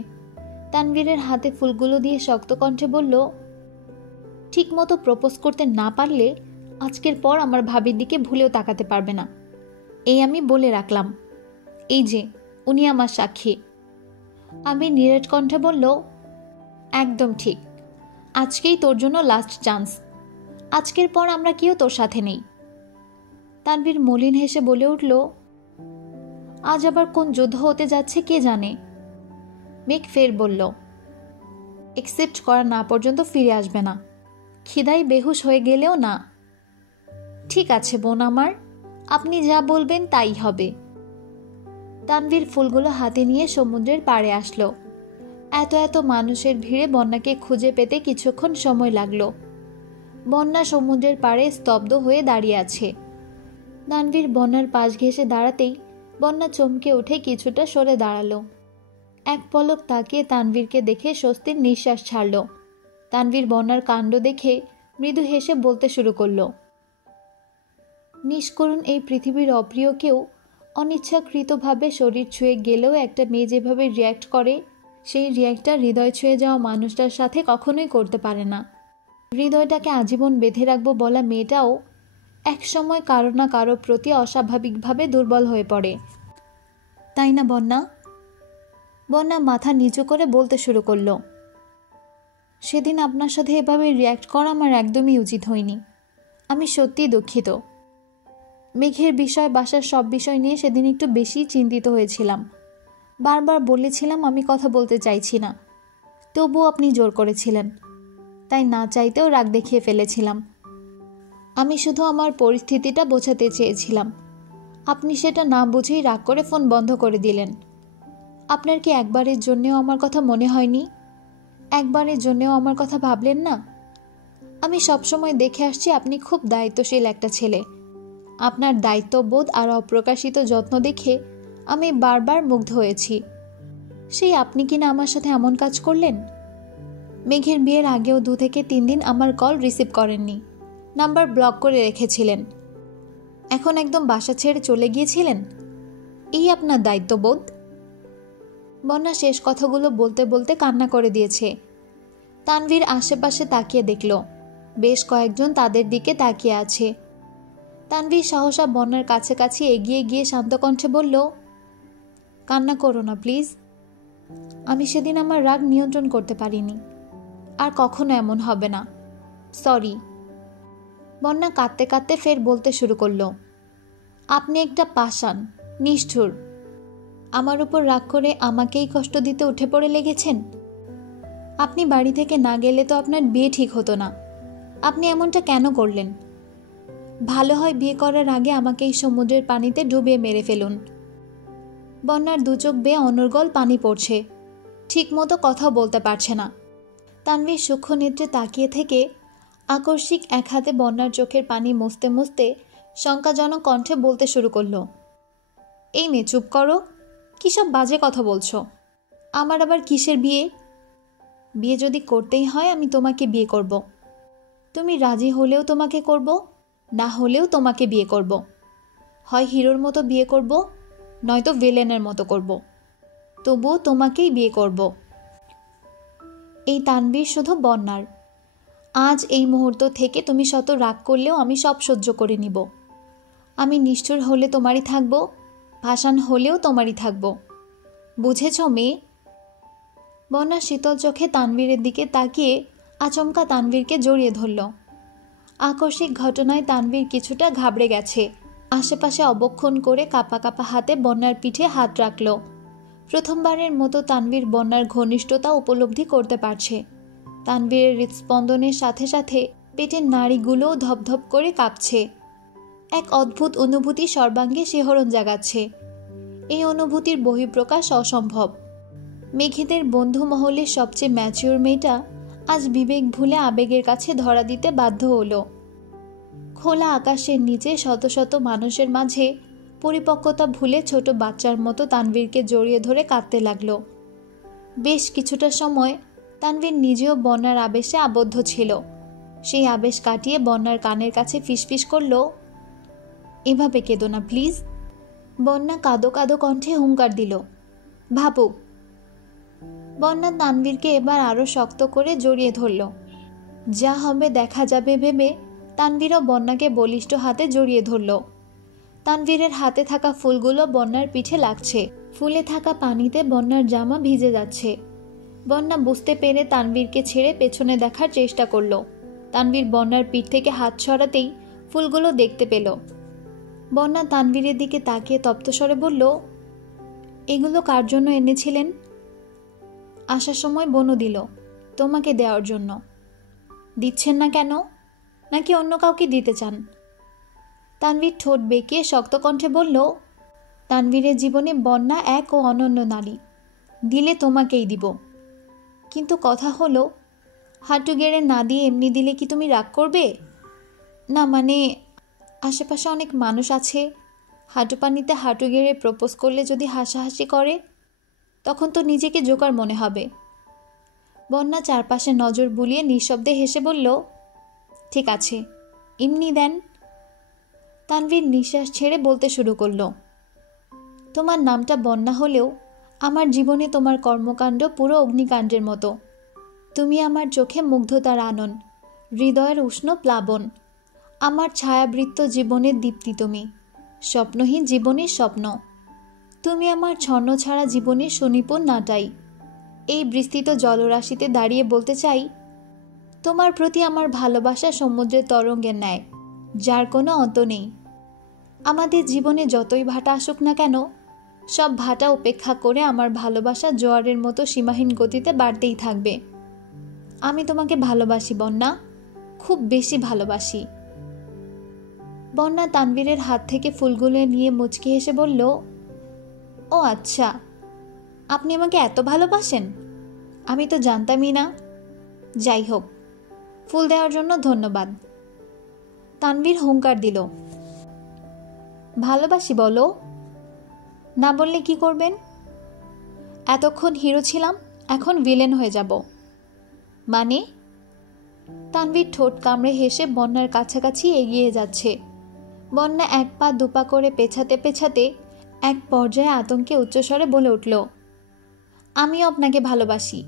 তানভীরের হাতে ফুলগুলো দিয়ে শক্ত কণ্ঠে বলল, ঠিকমতো প্রপোজ করতে না পারলে আজকের পর আমার ভাবির দিকে ভুলেও তাকাতে পারবে না, এই আমি বলে রাখলাম। এই যে উনি আমার সাক্ষী। আমি নিরেট কণ্ঠে বলল, একদম ঠিক, আজকেই তোর জন্য লাস্ট চান্স। আজকের পর আমরা কেউ তোর সাথে নেই। তানভীর মলিন হেসে বলে উঠল, আজ আবার কোন যুদ্ধ হতে যাচ্ছে কে জানে। মেঘ ফের বলল, একসেপ্ট করা না পর্যন্ত ফিরে আসবে না, খিদায় বেহুশ হয়ে গেলেও না। ঠিক আছে বোন আমার, আপনি যা বলবেন তাই হবে। তানভীর ফুলগুলো হাতে নিয়ে সমুদ্রের পাড়ে আসলো। এত এত মানুষের ভিড়ে বন্যাকে খুঁজে পেতে কিছুক্ষণ সময় লাগলো। বন্যা সমুদ্রের পাড়ে স্তব্ধ হয়ে দাঁড়িয়ে আছে। তানভীর বন্যার পাশ ঘেঁষে দাঁড়াতেই বন্যা চমকে উঠে কিছুটা সরে দাঁড়ালো। এক পলক তাকিয়ে তানভীরকে দেখে স্বস্তির নিঃশ্বাস ছাড়ল। তানভীর বন্যার কাণ্ড দেখে মৃদু হেসে বলতে শুরু করলো, নিষ্করুণ এই পৃথিবীর অপ্রিয় কেউ অনিচ্ছাকৃতভাবে শরীর ছুঁয়ে গেলেও একটা মেয়ে যেভাবে রিয়্যাক্ট করে, সেই রিয়্যাক্টটা হৃদয় ছুঁয়ে যাওয়া মানুষটার সাথে কখনোই করতে পারে না। হৃদয়টাকে আজীবন বেঁধে রাখবো বলা মেয়েটাও একসময় কারো না কারো প্রতি অস্বাভাবিকভাবে দুর্বল হয়ে পড়ে, তাই না বন্যা? বন্যা মাথা নিচু করে বলতে শুরু করলো, সেদিন আপনার সাথে এভাবে রিয়্যাক্ট করা আমার একদমই উচিত হয়নি। আমি সত্যিই দুঃখিত। মেঘের বিষয়, বাসার সব বিষয় নিয়ে সেদিন একটু বেশি চিন্তিত হয়েছিলাম। বারবার বলেছিলাম আমি কথা বলতে চাইছি না, তবুও আপনি জোর করেছিলেন, তাই না চাইতেও রাগ দেখিয়ে ফেলেছিলাম। আমি শুধু আমার পরিস্থিতিটা বোঝাতে চেয়েছিলাম, আপনি সেটা না বুঝেই রাগ করে ফোন বন্ধ করে দিলেন। আপনার কি একবারের জন্যেও আমার কথা মনে হয়নি? একবারের জন্যেও আমার কথা ভাবলেন না? আমি সবসময় দেখে আসছি আপনি খুব দায়িত্বশীল একটা ছেলে। আপনার দায়িত্ববোধ আর অপ্রকাশিত যত্ন দেখে আমি বারবার মুগ্ধ হয়েছি। সেই আপনি কিনা আমার সাথে এমন কাজ করলেন। মেঘের বিয়ের আগেও 2 থেকে 3 দিন আমার কল রিসিভ করেননি, নাম্বার ব্লক করে রেখেছিলেন। এখন একদম বাসা ছেড়ে চলে গিয়েছিলেন। এই আপনার দায়িত্ববোধ? বন্যা শেষ কথাগুলো বলতে বলতে কান্না করে দিয়েছে। তানভীর আশেপাশে তাকিয়ে দেখল, বেশ কয়েকজন তাদের দিকে তাকিয়ে আছে। তানভীর সহসা বন্যার কাছাকাছি এগিয়ে গিয়ে শান্ত কণ্ঠে বলল, কান্না করো না প্লিজ। আমি সেদিন আমার রাগ নিয়ন্ত্রণ করতে পারিনি, আর কখনো এমন হবে না। সরি। বন্যা কাঁদতে কাঁদতে ফের বলতে শুরু করলো, আপনি একটা পাষাণ, নিষ্ঠুর। আমার উপর রাগ করে আমাকেই কষ্ট দিতে উঠে পড়ে লেগেছেন। আপনি বাড়ি থেকে না গেলে তো আপনার বিয়ে ঠিক হতো না। আপনি এমনটা কেন করলেন? ভালো হয় বিয়ে করার আগে আমাকে এই সমুদ্রের পানিতে ডুবিয়ে মেরে ফেলুন। বন্যার 2 চোখ বেয়ে অনর্গল পানি পড়ছে, ঠিক মতো কথাও বলতে পারছে না। তানভীর সূক্ষ্ম নেত্রে তাকিয়ে থেকে আকস্মিক এক হাতে বন্যার চোখের পানি মুছতে মুছতে শঙ্কাজনক কণ্ঠে বলতে শুরু করলো, এই মেয়ে চুপ করো, কী সব বাজে কথা বলছো? আমার আবার কিসের বিয়ে? বিয়ে যদি করতেই হয় আমি তোমাকে বিয়ে করব। তুমি রাজি হলেও তোমাকে করব, না হলেও তোমাকে বিয়ে করব। হয় হিরোর মতো বিয়ে করব, নয়তো ভিলেনের মতো করব, তবুও তোমাকেই বিয়ে করব। এই তানভীর শুধু বন্যার। আজ এই মুহূর্ত থেকে তুমি শত রাগ করলেও আমি সব সহ্য করে নিব। আমি নিষ্ঠুর হলে তোমারই থাকব, ভাসান হলেও তোমারই থাকব। বুঝেছ মেয়ে? বন্যা শীতল চোখে তানভীরের দিকে তাকিয়ে আচমকা তানভীরকে জড়িয়ে ধরল। আকস্মিক ঘটনায় তানভীর কিছুটা ঘাবড়ে গেছে। আশেপাশে অবক্ষণ করে কাঁপা কাঁপা হাতে বন্যার পিঠে হাত রাখল। প্রথমবারের মতো তানভীর বন্যার ঘনিষ্ঠতা উপলব্ধি করতে পারছে। তানভীরের হৃদস্পন্দনের সাথে সাথে পেটের নাড়িগুলোও ধপধপ করে কাঁপছে। এক অদ্ভুত অনুভূতি সর্বাঙ্গে শিহরণ জাগাচ্ছে। এই অনুভূতির বহিঃপ্রকাশ অসম্ভব। মেঘেদের বন্ধু মহলের সবচেয়ে ম্যাচিওর মেয়েটা আজ বিবেক ভুলে আবেগের কাছে ধরা দিতে বাধ্য হলো। খোলা আকাশের নিচে শত শত মানুষের মাঝে পরিপক্কতা ভুলে ছোট বাচ্চার মতো তানভীরকে জড়িয়ে ধরে কাঁদতে লাগলো। বেশ কিছুটা সময় তানভীর নিজেও বন্যার আবেশে আবদ্ধ ছিল। সেই আবেশ কাটিয়ে বন্যার কানের কাছে ফিসফিস করল, এভাবে কেঁদো না প্লিজ। বন্যা কাঁদো কাঁদো কণ্ঠে হুঙ্কার দিল, ভাবুক। বন্যা তানভীরকে এবার আরো শক্ত করে জড়িয়ে ধরল। যা হবে দেখা যাবে ভেবে তানভীরও বন্যাকে বলিষ্ঠ হাতে জড়িয়ে ধরল। তানভীরের হাতে থাকা ফুলগুলো বন্যার পিঠে লাগছে। ফুলে থাকা পানিতে বন্যার জামা ভিজে যাচ্ছে। বন্যা বুঝতে পেরে তানভীরকে ছেড়ে পেছনে দেখার চেষ্টা করল। তানভীর বন্যার পিঠ থেকে হাত সরাতেই ফুলগুলো দেখতে পেল। বন্যা তানভীরের দিকে তাকিয়ে তপ্তস্বরে বলল, এগুলো কার জন্য এনেছিলেন? আসার সময় বনু দিল, তোমাকে দেওয়ার জন্য। দিচ্ছেন না কেন? নাকি অন্য কাউকে দিতে চান? তানভীর ঠোঁট বেঁকিয়ে শক্ত কণ্ঠে বলল, তানভীরের জীবনে বন্যা এক ও অনন্য নারী, দিলে তোমাকেই দিব। কিন্তু কথা হলো, হাঁটু গেড়ে না দিয়ে এমনি দিলে কি তুমি রাগ করবে? না মানে, আশেপাশে অনেক মানুষ আছে, হাঁটু পানিতে হাঁটু গেড়ে প্রপোজ করলে যদি হাসাহাসি করে, তখন তো নিজেকে জোকার মনে হবে। বন্যা চারপাশে নজর বুলিয়ে নিঃশব্দে হেসে বলল, ঠিক আছে, এমনি দেন। তানভীর নিঃশ্বাস ছেড়ে বলতে শুরু করলো, তোমার নামটা বন্যা হলেও আমার জীবনে তোমার কর্মকাণ্ড পুরো অগ্নিকাণ্ডের মতো। তুমি আমার চোখে মুগ্ধতার আনন, হৃদয়ের উষ্ণ প্লাবন, আমার ছায়াবৃত্ত জীবনের দীপ্তি তুমি, স্বপ্নহীন জীবনের স্বপ্ন। তুমি আমার ছন্ন ছাড়া জীবনের সুনিপুণ নাটাই। এই বিস্তৃত জলরাশিতে দাঁড়িয়ে বলতে চাই, তোমার প্রতি আমার ভালোবাসা সমুদ্রের তরঙ্গের ন্যায়, যার কোনো অন্ত নেই। আমাদের জীবনে যতই ভাটা আসুক না কেন, সব ভাটা উপেক্ষা করে আমার ভালোবাসা জোয়ারের মতো সীমাহীন গতিতে বাড়তেই থাকবে। আমি তোমাকে ভালোবাসি বন্যা, খুব বেশি ভালোবাসি। বন্যা তানভীরের হাত থেকে ফুলগুলো নিয়ে মুচকি হেসে বলল, ও আচ্ছা, আপনি আমাকে এত ভালোবাসেন, আমি তো জানতামই না। যাই হোক, ফুল দেওয়ার জন্য ধন্যবাদ। তানভীর হুঙ্কার দিল, ভালোবাসি বলো। না বললে কি করবেন? এতক্ষণ হিরো ছিলাম, এখন ভিলেন হয়ে যাব। মানে? তানভীর ঠোঁট কামড়ে হেসে বন্যার কাছাকাছি এগিয়ে যাচ্ছে। বন্যা এক পা দুপা করে পেছাতে পেছাতে এক পর্যায়ে আতঙ্কে উচ্চস্বরে বলে উঠল, আমিও আপনাকে ভালোবাসি।